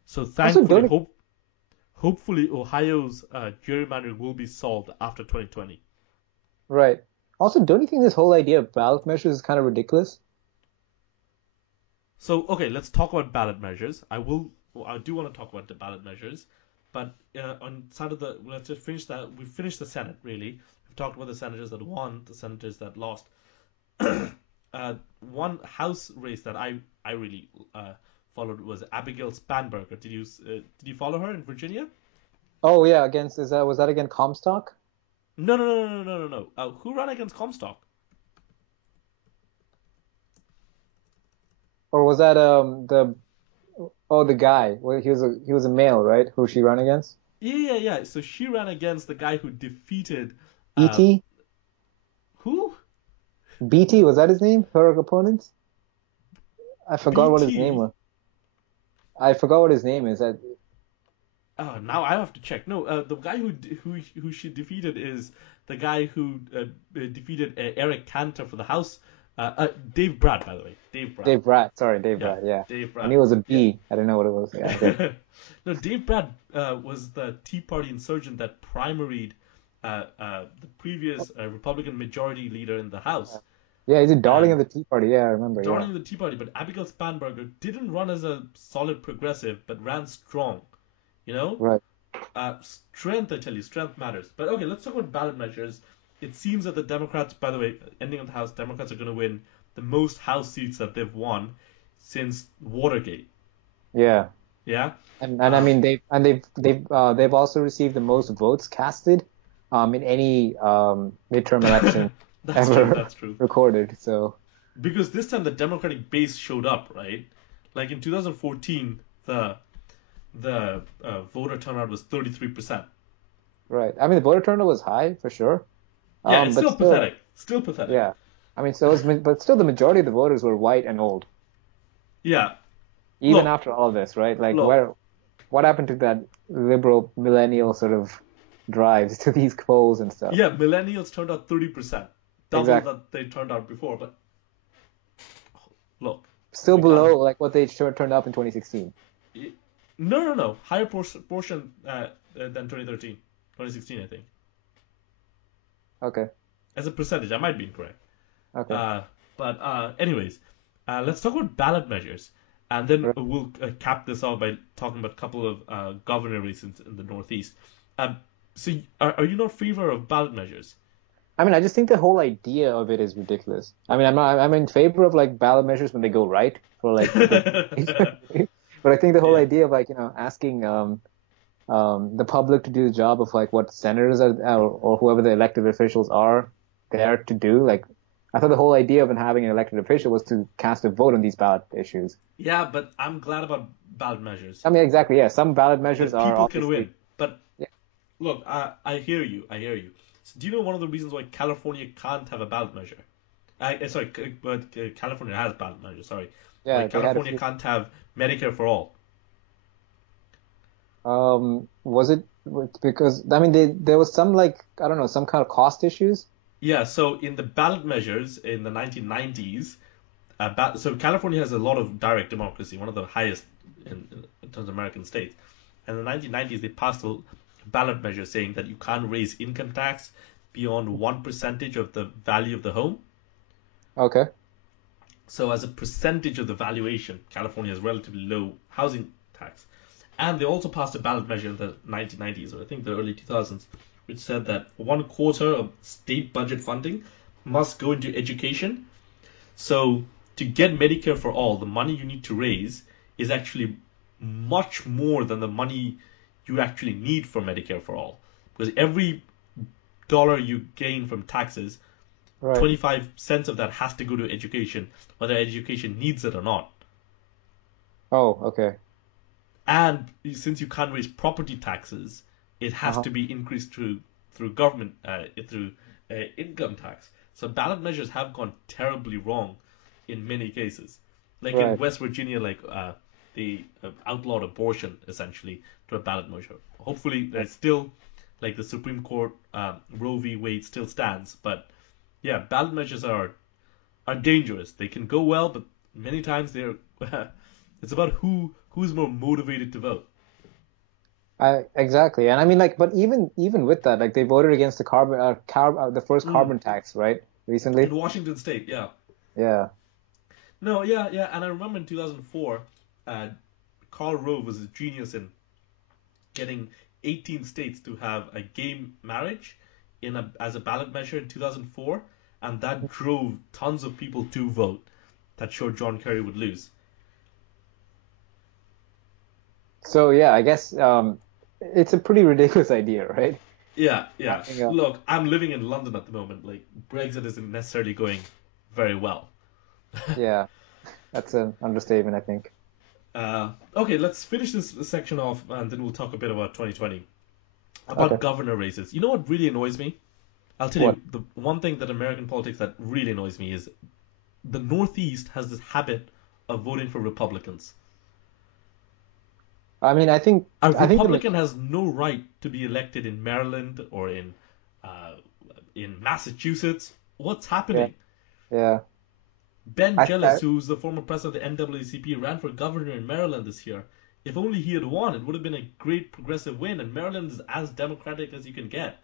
So Also, thankfully, hopefully, Ohio's gerrymandering will be solved after 2020. right. Also, don't you think this whole idea of ballot measures is kind of ridiculous? So okay, let's talk about ballot measures. I do want to talk about the ballot measures, but on side of the let's just finish that. We finished the Senate really. We've talked about the senators that won, the senators that lost. One House race that I really followed was Abigail Spanberger. Did you follow her in Virginia? Oh yeah, against is that was that against Comstock? No. Who ran against Comstock? or was that the guy? Well, he was a male, right? Who she ran against? Yeah, yeah, yeah. So she ran against the guy who defeated uh BT? who? BT, was that his name? Her opponent? I forgot what his name BT. was. I forgot what his name is. Oh, now I have to check. No, the guy who she defeated is the guy who defeated Eric Cantor for the House. Dave Brad, by the way. Dave Brad. Dave Brad. Sorry, Dave Yeah, Brad. Yeah. Dave I Brad. knew it was a Yeah. B. I didn't know what it was. Yeah. Okay. No, Dave Brad was the Tea Party insurgent that primaried the previous Republican majority leader in the House. Yeah, he's a darling of And the Tea Party. Yeah, I remember. Yeah. joining the Tea Party, but Abigail Spanberger didn't run as a solid progressive, but ran strong. You know, Right. strength, I tell you, strength matters. But okay, let's talk about ballot measures. It seems that the Democrats, by the way, ending of the House, Democrats are going to win the most House seats that they've won since Watergate. Yeah. Yeah, And I um, mean they've also received the most votes casted in any midterm election that's true. ever That's true. recorded. So Because this time the Democratic base showed up, right? Like in 2014, the voter turnout was 33%. right. I mean the voter turnout was high for sure. Yeah, it's But still still, pathetic. Still pathetic. yeah. I mean but still the majority of the voters were white and old, Yeah. even Look, after all this, right? Like look. what happened to that liberal millennial sort of drives to these polls and stuff? Yeah, millennials turned out 30%, double Exactly. that they turned out before. But look, Still we can't. below like what they turned up in 2016. No, no, no. Higher portion than 2013, 2016, I think. Okay. As a percentage, I might be incorrect. Okay. Uh, but anyways, let's talk about ballot measures, and then Right. we'll cap this off by talking about a couple of governor races in the Northeast. Um, so, are you not in favor of ballot measures? I mean, I just think the whole idea of it is ridiculous. I mean, I'm in favor of like ballot measures when they go right for like people. But I think the whole Yeah. idea of like, asking the public to do the job of like what senators or whoever the elected officials are there to do. Like, I thought the whole idea of having an elected official was to cast a vote on these ballot issues. Yeah, but I'm glad about ballot measures. I mean, exactly, yeah. Some ballot The measures are people can obviously, win. But yeah. look, I hear you. I hear you. So do you know one of the reasons why California can't have a ballot measure? Sorry, but California has ballot measure. Sorry, why Yeah, they had a California few. can't have Medicare for all? Was it because I mean there was some like I don't know some kind of cost issues. Yeah. So in the ballot measures in the 1990s, so California has a lot of direct democracy, one of the highest in terms of American states. And in the 1990s, they passed a ballot measure saying that you can't raise income tax beyond 1% of the value of the home. Okay. So as a percentage of the valuation, California has relatively low housing tax. And they also passed a ballot measure in the 1990s, or I think the early 2000s, which said that 1/4 of state budget funding must go into education. So to get Medicare for all, the money you need to raise is actually much more than the money you actually need for Medicare for all. Because every dollar you gain from taxes, Right. 25 cents of that has to go to education, whether education needs it or not. Oh, okay. And since you can't raise property taxes, it has Uh-huh. to be increased through government through income tax. So ballot measures have gone terribly wrong in many cases. Like in Right. West Virginia, like they outlawed abortion essentially to a ballot measure. Hopefully, there's still like the Supreme Court Roe v. Wade still stands, but yeah, ballot measures are dangerous. They can go well, but many times they're it's about who's more motivated to vote. I exactly. And I mean like but even with that like they voted against the first Mm. carbon tax, right? Recently. In Washington State, yeah. Yeah. No, yeah, yeah. And I remember in 2004, uh, Karl Rove was a genius in getting 18 states to have a gay marriage as a ballot measure in 2004, and that drove tons of people to vote. That showed John Kerry would lose. So yeah, I guess it's a pretty ridiculous idea, right? Yeah, yeah. Having a- Look, I'm living in London at the moment. Like Brexit isn't necessarily going very well. yeah. That's an understatement, I think. Okay, let's finish this section off, and then we'll talk a bit about 2020. Okay. About governor races. You know what really annoys me? I'll tell What? you, the one thing that American politics that really annoys me is the Northeast has this habit of voting for Republicans. I mean, A I think the Republican has no right to be elected in Maryland or uh, in Massachusetts. What's yeah, happening? yeah. Ben I, I Jealous, who's the former president of the NAACP, ran for governor in Maryland this year. If only he had won, it would have been a great progressive win, and Maryland is as democratic as you can get.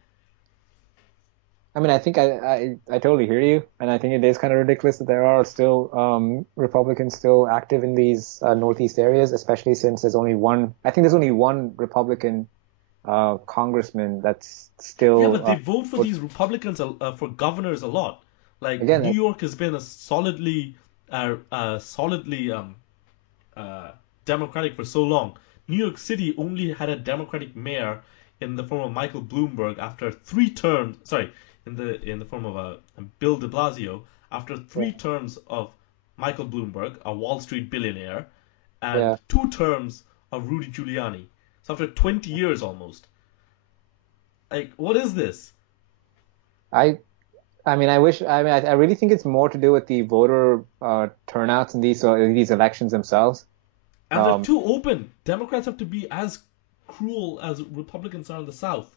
I mean, I think I totally hear you, and I think it is kind of ridiculous that there are still Republicans still active in these Northeast areas, especially since there's only one. I think there's only one Republican congressman that's Yeah, still but they vote for these Republicans for governors a lot. Like again. New York has been a solidly Democratic for so long. New York City only had a Democratic mayor in the form of Michael Bloomberg after 3 terms. Sorry, in the form of Bill De Blasio after Yeah, 3 terms of Michael Bloomberg, a Wall Street billionaire, and yeah. 2 terms of Rudy Giuliani. So after 20 years almost, like what is this? I I mean, I wish. I mean, I really think it's more to do with the voter turnouts in these elections themselves. And they're Um, too open. Democrats have to be as cruel as Republicans are in the South.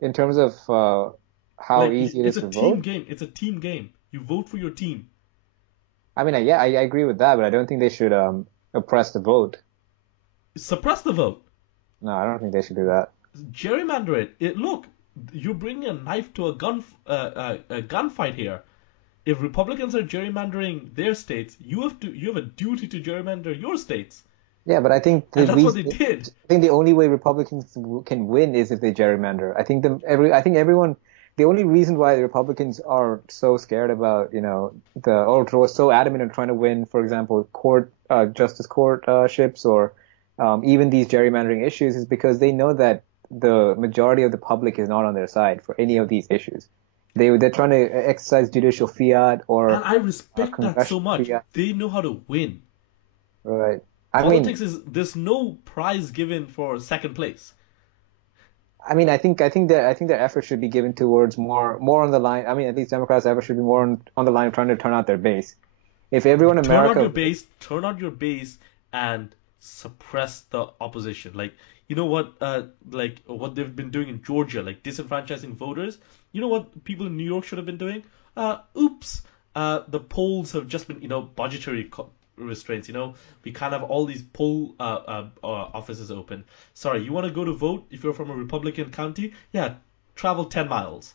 in terms of how Like easy it it's is a to team vote. game. It's a team game. You vote for your team. I mean, yeah, I agree with that, but I don't think they should oppress the vote. Suppress the vote. No, I don't think they should do that. Gerrymander it. Look, you're bringing a knife to a gunfight here. If Republicans are gerrymandering their states, you have a duty to gerrymander your states, Yeah, but I think and the that's what reason, they did. I think the only way Republicans can win is if they gerrymander. I think everyone, the only reason why the Republicans are so scared about, or so adamant in trying to win, for example, justice courtships or even these gerrymandering issues is because they know that the majority of the public is not on their side for any of these issues. They're trying to exercise judicial fiat And or I respect that so congressional much. fiat, They know how to win. right? I mean, Politics is there's no prize given for second place. I think their effort should be given towards more on the line. I mean, at least Democrats' effort should be more on the line of trying to turn out their base. If everyone in America, Turn out your base, and suppress the opposition. Like you know what, like what they've been doing in Georgia, like disenfranchising voters. You know what people in New York should have been doing? Oops, the polls have just been budgetary restraints. We can't have all these poll offices open. Sorry, you want to go to vote if you're from a Republican county? Yeah, travel 10 miles.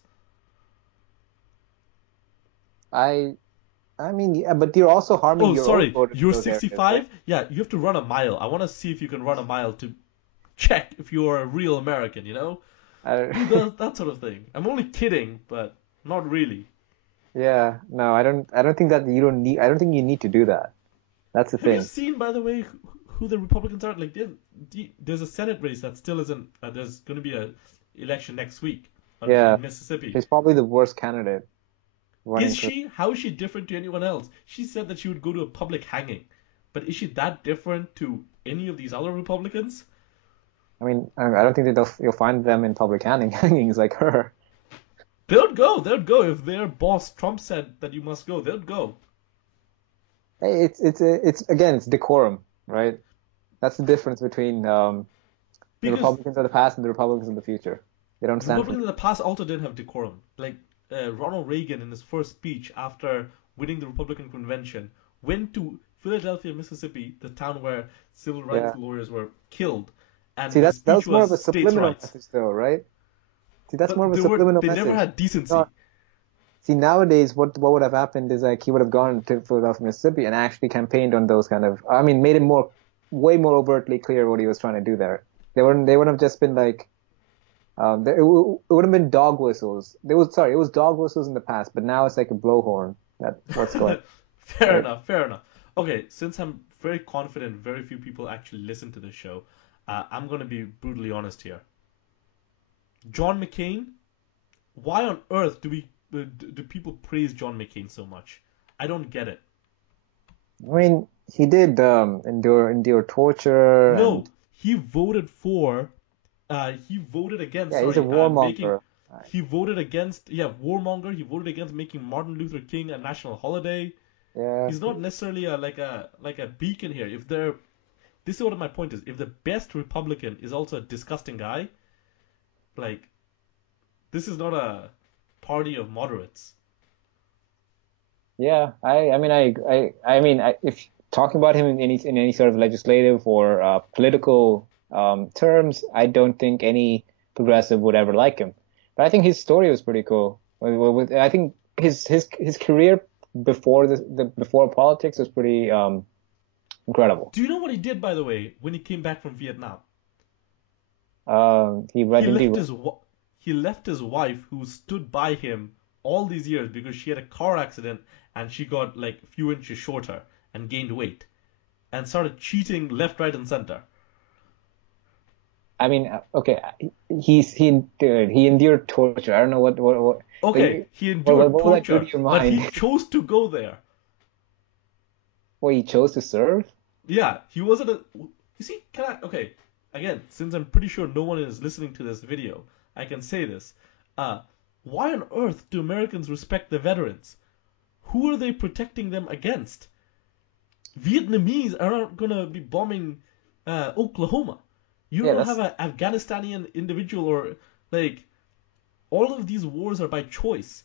I I mean, yeah, but you're also harming Oh, your own sorry, voters in you're those areas, right? 65? Yeah, you have to run a mile. I want to see if you can run a mile to check if you are a real American? Do I, that sort of thing. I'm only kidding, but not really. yeah, no, I don't think that you don't need. I don't think you need to do that. That's the Have you thing. seen, by the way, who the Republicans are? Like, there's a Senate race that still isn't. There's going to be a election next week Yeah, in Mississippi. she's probably the worst candidate Is running for. she? How is she different to anyone else? She said that she would go to a public hanging, but is she that different to any of these other Republicans? I mean, I don't think that you'll find them in public hangings like her. They'll go. They'll go if their boss Trump said that you must go. They'll go Hey, it's again, it's decorum, right? That's the difference between the because Republicans of the past and the Republicans of the future. They don't stand for. Republicans in the past also didn't have decorum. Like Ronald Reagan in his first speech after winning the Republican convention went to Philadelphia, Mississippi, the town where civil rights Yeah. lawyers were killed, and See, his that speech was more of was a states' subliminal rights. message, though, right? See, that's more But of a subliminal they never message. had decency. No, see, nowadays, what would have happened is like he would have gone to Philadelphia, Mississippi, and actually campaigned on those kind of. I mean, made it way more overtly clear what he was trying to do there. They wouldn't have just been like. It would have been dog whistles. It was dog whistles in the past, but now it's like a blowhorn. That's what's going. Fair Right? enough, fair enough. Okay, since I'm very confident very few people actually listen to this show, I'm going to be brutally honest here. John McCain, why on earth do people praise John McCain so much? I don't get it. I mean, he did endure torture and No, he voted for. He voted against. yeah, he's a Sorry, making. warmonger. He voted against. Yeah, warmonger. He voted against making Martin Luther King a national holiday. Yeah, He's not necessarily like a beacon here. If they're this is what my point is. If the best Republican is also a disgusting guy, like this is not a party of moderates. yeah. If talking about him in any sort of legislative or political terms, I don't think any progressive would ever like him. But I think his story was pretty cool. I think his career before the before politics was pretty incredible. Do you know what he did, by the way, when he came back from Vietnam? He He read indeed. left his he left his wife, who stood by him all these years because she had a car accident and she got like a few inches shorter and gained weight and started cheating left, right, and center. I mean, okay, he endured torture. I don't know Okay, like, he endured what will that do to torture, your but he mind? chose to go there. Well, he chose to serve. Yeah, he wasn't a. You see, can I? Okay, again, since I'm pretty sure no one is listening to this video, I can say this. Uh, why on earth do Americans respect the veterans? Who are they protecting them against? Vietnamese are not gonna be bombing Oklahoma. You Yeah, don't have that's. an Afghanistani individual or like all of these wars are by choice.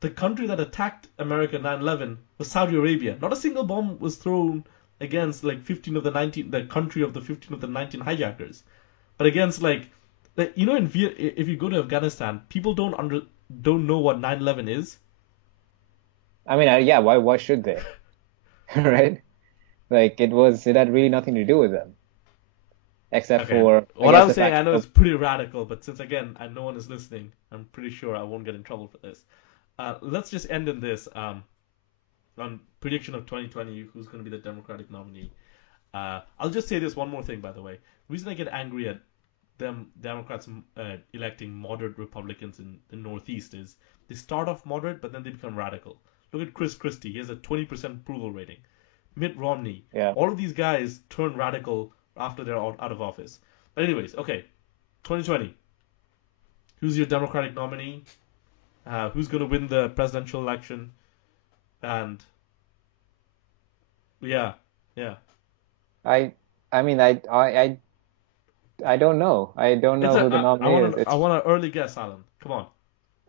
The country that attacked America 9/11 was Saudi Arabia. Not a single bomb was thrown against like 15 of the 19, the country of the 15 of the 19 hijackers, but against like in if you go to Afghanistan, people don't know what 9/11 is. I mean, yeah. Why should they? Right? Like it had really nothing to do with them, except Okay, for I what guess I'm the saying fact I know of is pretty radical, but since again no one is listening, I'm pretty sure I won't get in trouble for this. Let's just end in this on prediction of 2020, who's going to be the Democratic nominee. I'll just say this one more thing, by the way. The reason I get angry at them Democrats electing moderate Republicans in the Northeast is they start off moderate, but then they become radical. Look at Chris Christie. He has a 20% approval rating. Mitt Romney. yeah. All of these guys turn radical after they're out of office. But anyways, okay. 2020. Who's your Democratic nominee? Who's going to win the presidential election? And yeah, yeah. I I mean I don't know. I don't It's know a. who the nominee is. I It's want an early guess, Alan. Come on.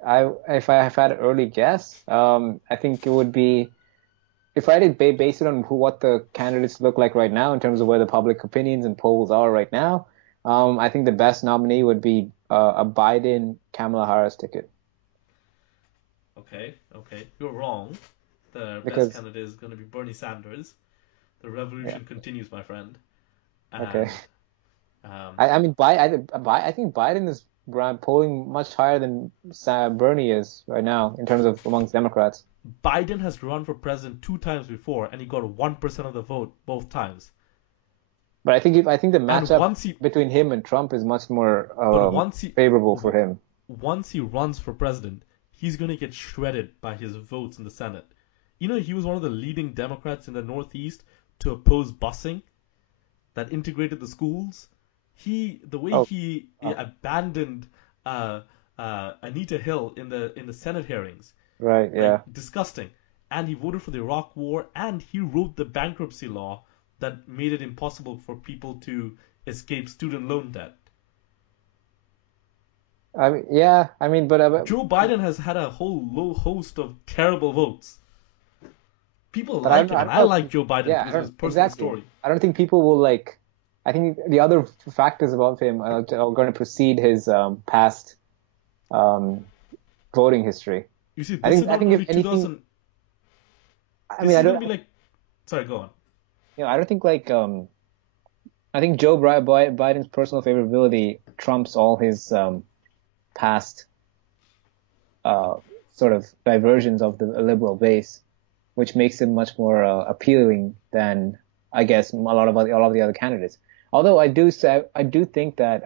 I if I have had an early guess, I think it would be if I did base it on what the candidates look like right now in terms of where the public opinions and polls are right now, I think the best nominee would be a Biden Kamala Harris ticket Okay, okay. You're wrong. The best because candidate is going to be Bernie Sanders. The yeah, revolution continues, my friend. okay. And um, I mean, I think Biden is polling much higher than Bernie is right now in terms of amongst Democrats. Biden has run for president two times before, and he got 1% of the vote both times. But I think the And matchup between him and Trump is much more but once he, favorable for him. once he runs for president, he's going to get shredded by his votes in the Senate. You know, he was one of the leading Democrats in the Northeast to oppose busing that integrated the schools. The way Oh, he oh, abandoned uh, Anita Hill in the Senate hearings, right, like yeah. disgusting. And he voted for the Iraq War, and he wrote the bankruptcy law that made it impossible for people to escape student loan debt. I mean, yeah, I mean, Joe Biden has had a whole low host of terrible votes. People but like him, I and don't I know. like Joe Biden Yeah, I because of his don't personal exactly. story. I don't think people will like. I think the other factors about him are going to precede his past um, voting history. You see, this is I not think going to if be anything, 2000. I mean, This I is going don't, to be like. Sorry, go on. I don't think like I think Biden's personal favorability trumps all his past uh, sort of diversions of the liberal base, which makes him much more appealing than I guess a lot of the other candidates. Although I do think that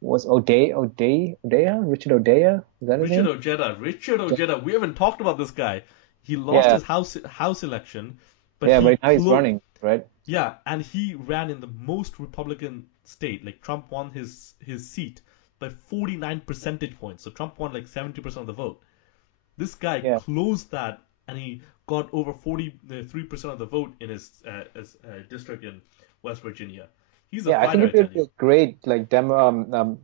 was Odea Richard Odea, is that his Richard name? Ojeda. Richard Ojeda. We haven't talked about this guy. He lost Yeah, his house election. but Yeah, he but now he's running, right? yeah, and he ran in the most Republican state. Like Trump won his seat by 49 percentage points. So Trump won like 70% of the vote. This guy Yeah. closed that, and he got over 43% of the vote in his district in West Virginia. He's a Yeah, I think fighter, I it tell would be you. a great like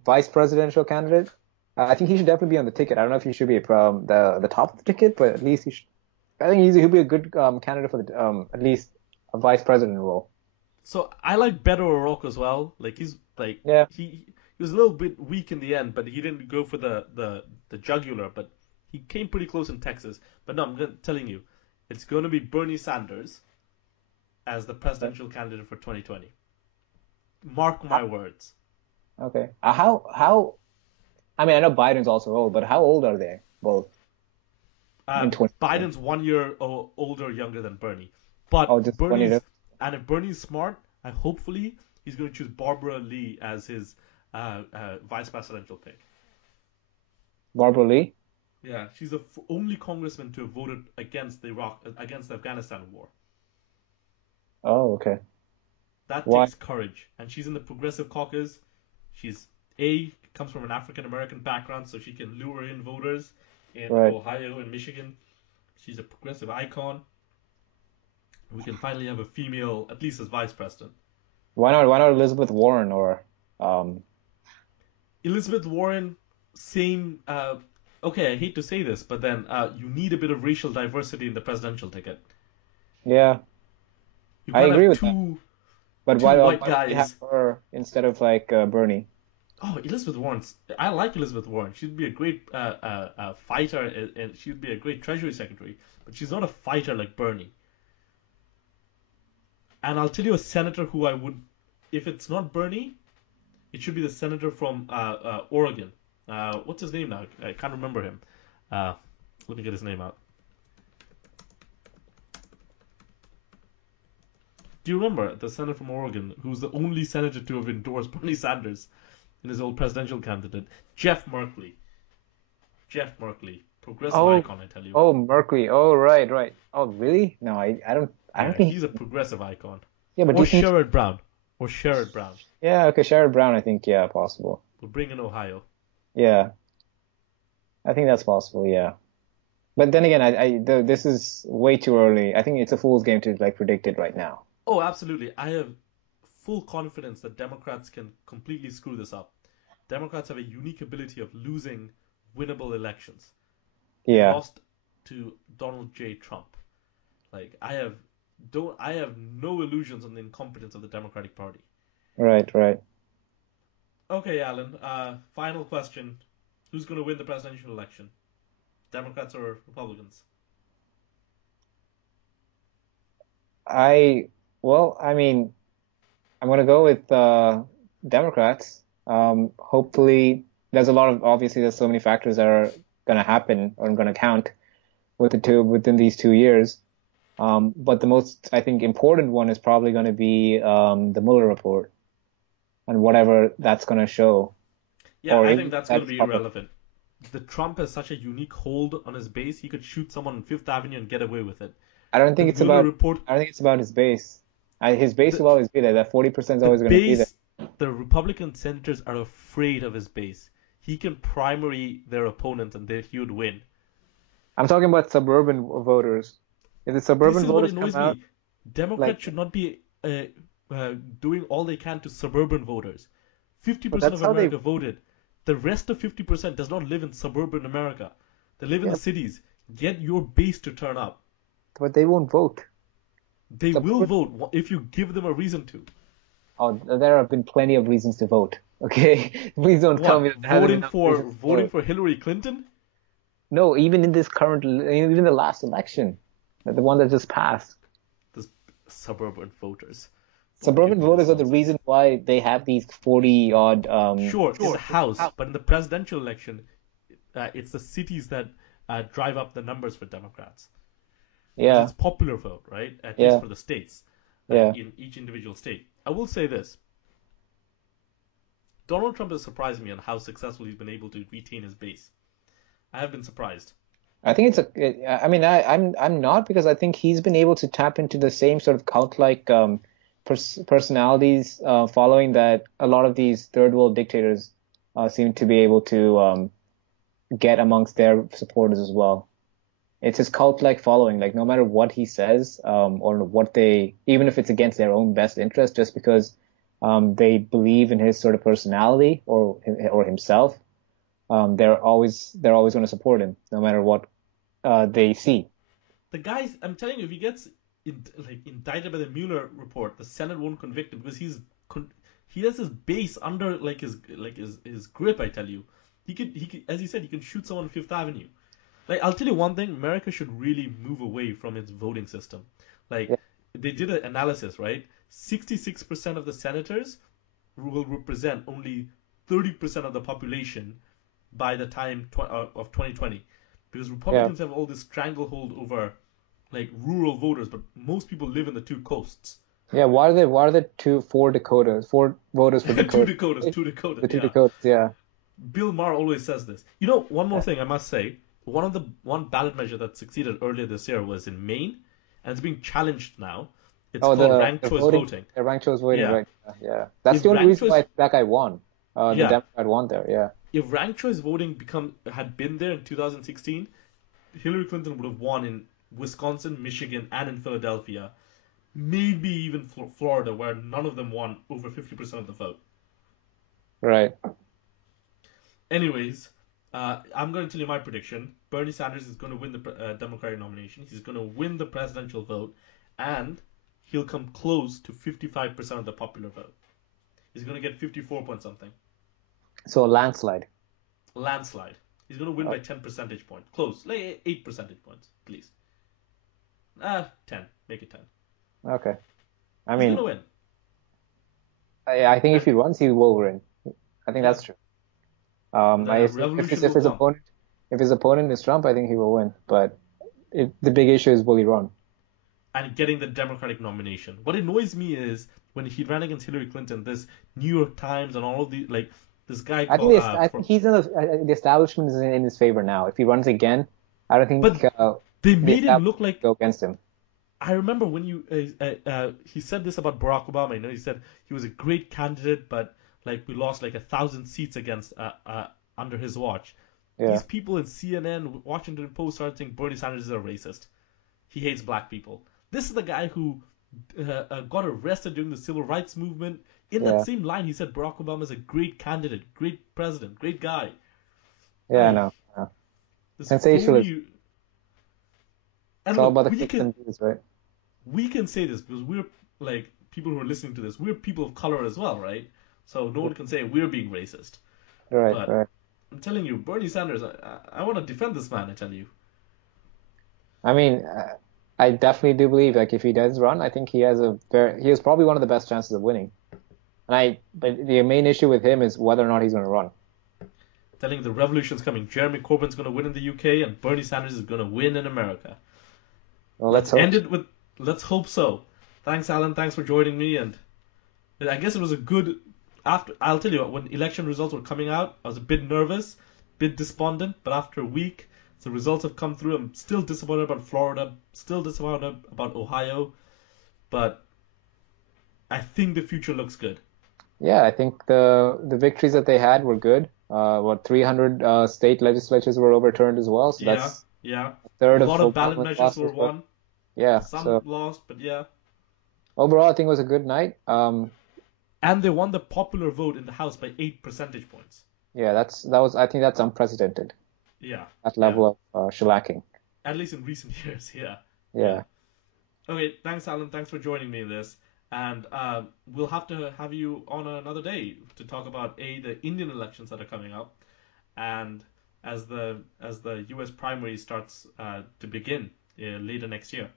vice presidential candidate. I think he should definitely be on the ticket. I don't know if he should be the top of the ticket, but at least he should. I think he'll be a good candidate for the at least a vice president role. So I like Beto O'Rourke as well. Like he's like Yeah. he was a little bit weak in the end, but he didn't go for the jugular. But he came pretty close in Texas. But no, telling you, it's going to be Bernie Sanders as the presidential candidate for 2020. Mark my words. Okay. How? I mean, I know Biden's also old, but how old are they both in 2020? Biden's 1 year older, younger than Bernie. But Oh, just 20. Bernie's, and if Bernie's smart, I hopefully he's going to choose Barbara Lee as his vice presidential pick. Barbara Lee? Yeah, she's the only congressman to have voted against the Afghanistan war. Oh, okay. That Why? takes courage, and she's in the Progressive Caucus. She's comes from an African American background, so she can lure in voters in Right. Ohio and Michigan. She's a progressive icon. We can finally have a female, at least as vice president. Why not Elizabeth Warren or um Elizabeth Warren, same. Okay, I hate to say this, but then you need a bit of racial diversity in the presidential ticket. yeah, You I can't agree have with that. two But why white why don't we have guys. her instead of like Bernie? Oh, Elizabeth Warren's. I like Elizabeth Warren. She'd be a great fighter, and she'd be a great Treasury Secretary. But she's not a fighter like Bernie. And I'll tell you a senator who I would, if it's not Bernie, it should be the senator from Oregon. What's his name now? I can't remember him. Uh, Let me get his name out. Do you remember the senator from Oregon, who's the only senator to have endorsed Bernie Sanders in his old presidential candidate? Jeff Merkley. Jeff Merkley, progressive Oh, icon, I tell you. oh, Merkley. Oh, right, right. Oh, really? No, I don't Yeah, think. he's a progressive icon. Yeah, but do Or you think? Sherrod Brown. Or Sherrod Brown. Yeah, okay, Sherrod Brown. I think yeah, possible. We'll bring in Ohio. Yeah, I think that's possible. Yeah, but then again, this is way too early. I think it's a fool's game to like predict it right now. Oh, absolutely. I have full confidence that Democrats can completely screw this up. Democrats have a unique ability of losing winnable elections. They Yeah, lost to Donald J. Trump. Like I have no illusions on the incompetence of the Democratic Party. right, right. Okay, Alan. Final question: who's going to win the presidential election? Democrats or Republicans? I well, I mean, I'm gonna go with Democrats. Hopefully, there's so many factors that are gonna happen or gonna count within these 2 years. But the most, I think, important one is probably going to be the Mueller report and whatever that's going to show, Yeah, or I if think that's going to that's be public. irrelevant. The Trump has such a unique hold on his base. He could shoot someone on Fifth Avenue and get away with it. I don't The think it's Mueller about. report, I don't think it's about his base. His base the will always be there. That 40% is the always going to be there. base, the Republican senators are afraid of his base. He can primary their opponents, and he would win. I'm talking about suburban voters. If the This suburban is what voters come annoys out, me. Democrats like, should not be doing all they can to suburban voters. but 50% that's of how they. America voted. The rest of 50% does not live in suburban America. They live in the Yeah, cities. Get your base to turn up. but they won't vote. They will Suburban. vote if you give them a reason to. Oh, there have been plenty of reasons to vote. Okay, please don't tell What? me that there hasn't been enough reasons to Voting vote. for Hillary Clinton? No, even in this even the last election, the one that just passed, The suburban voters. Don't give suburban me this voters are the nonsense. reason why they have these 40 odd. Sure, in the House, but in the presidential election, it's the cities that drive up the numbers for Democrats. Because Yeah, it's popular vote, right? At least yeah, for the states, yeah. in each individual state. I will say this: Donald Trump has surprised me on how successful he's been able to retain his base. I have been surprised. I think I mean, I'm not because I think he's been able to tap into the same sort of cult-like personalities following that a lot of these third world dictators seem to be able to get amongst their supporters as well. It's his cult-like following. Like no matter what he says, or what even if it's against their own best interest, just because they believe in his sort of personality or himself, they're always going to support him, no matter what they see. The guys, I'm telling you, if he gets indicted by the Mueller report, the Senate won't convict him because he has his base under his grip. I tell you, he could, as you said, he can shoot someone on Fifth Avenue. Like I'll tell you one thing, America should really move away from its voting system. Like Yeah, they did an analysis, right? 66% of the senators will represent only 30% of the population by the time of 2020, because yeah, Republicans have all this stranglehold over like rural voters, but most people live in the two coasts. yeah. Why are there four Dakotas, four voters for Two Dakota? Dakotas, two The Dakotas, two yeah. Dakotas, yeah. Bill Maher always says this. You know, one more thing I must say. One ballot measure that succeeded earlier this year was in Maine, and it's being challenged now. It's Oh, called ranked the choice voting, voting. the ranked choice voting, Yeah. right? Yeah, yeah. That's If the only ranked reason choice, why that guy won. The yeah, Democrat won there. Yeah, if ranked choice voting become had been there in 2016, Hillary Clinton would have won in Wisconsin, Michigan, and in Philadelphia, maybe even Florida, where none of them won over 50% of the vote. right. Anyways, I'm going to tell you my prediction. Bernie Sanders is going to win the Democratic nomination. He's going to win the presidential vote, and he'll come close to 55% of the popular vote. He's going to get 54 point something. So a landslide. Landslide. He's going to win Uh, by 10 percentage points. Close. Like 8 percentage points, at least. 10. Make it 10. okay. I He's going to mean, win. I think if And he runs, he will win. I think yeah, that's true. I the assume revolution if will come. his opponent is Trump, I think he will win. But the big issue is will he run? And getting the Democratic nomination. What annoys me is when he ran against Hillary Clinton, this New York Times and all of the like this guy called I think he's in the establishment is in his favor now. If he runs again, I don't but think they the made him look establishment like will go against him. I remember when he said this about Barack Obama. You know, he said he was a great candidate, but like we lost like 1,000 seats against under his watch. Yeah, These people in CNN, Washington Post started saying Bernie Sanders is a racist. He hates black people. This is the guy who got arrested during the civil rights movement. In that yeah, same line, he said Barack Obama is a great candidate, great president, great guy. yeah. Like No, no. this Sensationalism. phony. It's And all look, about the clicks and views, right? we can say this because we're like people who are listening to this. We're people of color as well, right? So no one can say we're being racist. Right, But right. I'm telling you, Bernie Sanders, I want to defend this man. I tell you. I mean, I definitely do believe like if he does run, I think he has probably one of the best chances of winning. But the main issue with him is whether or not he's going to run. Telling you the revolution's coming. Jeremy Corbyn's going to win in the UK, and Bernie Sanders is going to win in America. Well, let's Let's hope end so. it with. Let's hope so. Thanks, Alan. Thanks for joining me. And I guess it was a good. After I'll tell you what, when election results were coming out, I was a bit nervous, bit despondent. But after a week, the results have come through. I'm still disappointed about Florida. Still disappointed about Ohio. But I think the future looks good. Yeah, I think the victories that they had were good. 300 state legislatures were overturned as well, so Yeah, that's yeah. a A third of lot of ballot Obama's measures lost were as well. won. Yeah, Some so lost, but yeah. overall, I think it was a good night. And they won the popular vote in the House by 8 percentage points. Yeah, that was I think that's unprecedented. Yeah, That yeah. level of shellacking. At least in recent years, yeah, yeah. Yeah, Okay, thanks, Alan. Thanks for joining me in this. And we'll have to have you on another day to talk about the Indian elections that are coming up, and as the U.S. primary starts to begin later next year.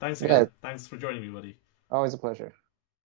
Thanks yeah, again. Thanks for joining me, buddy. always a pleasure.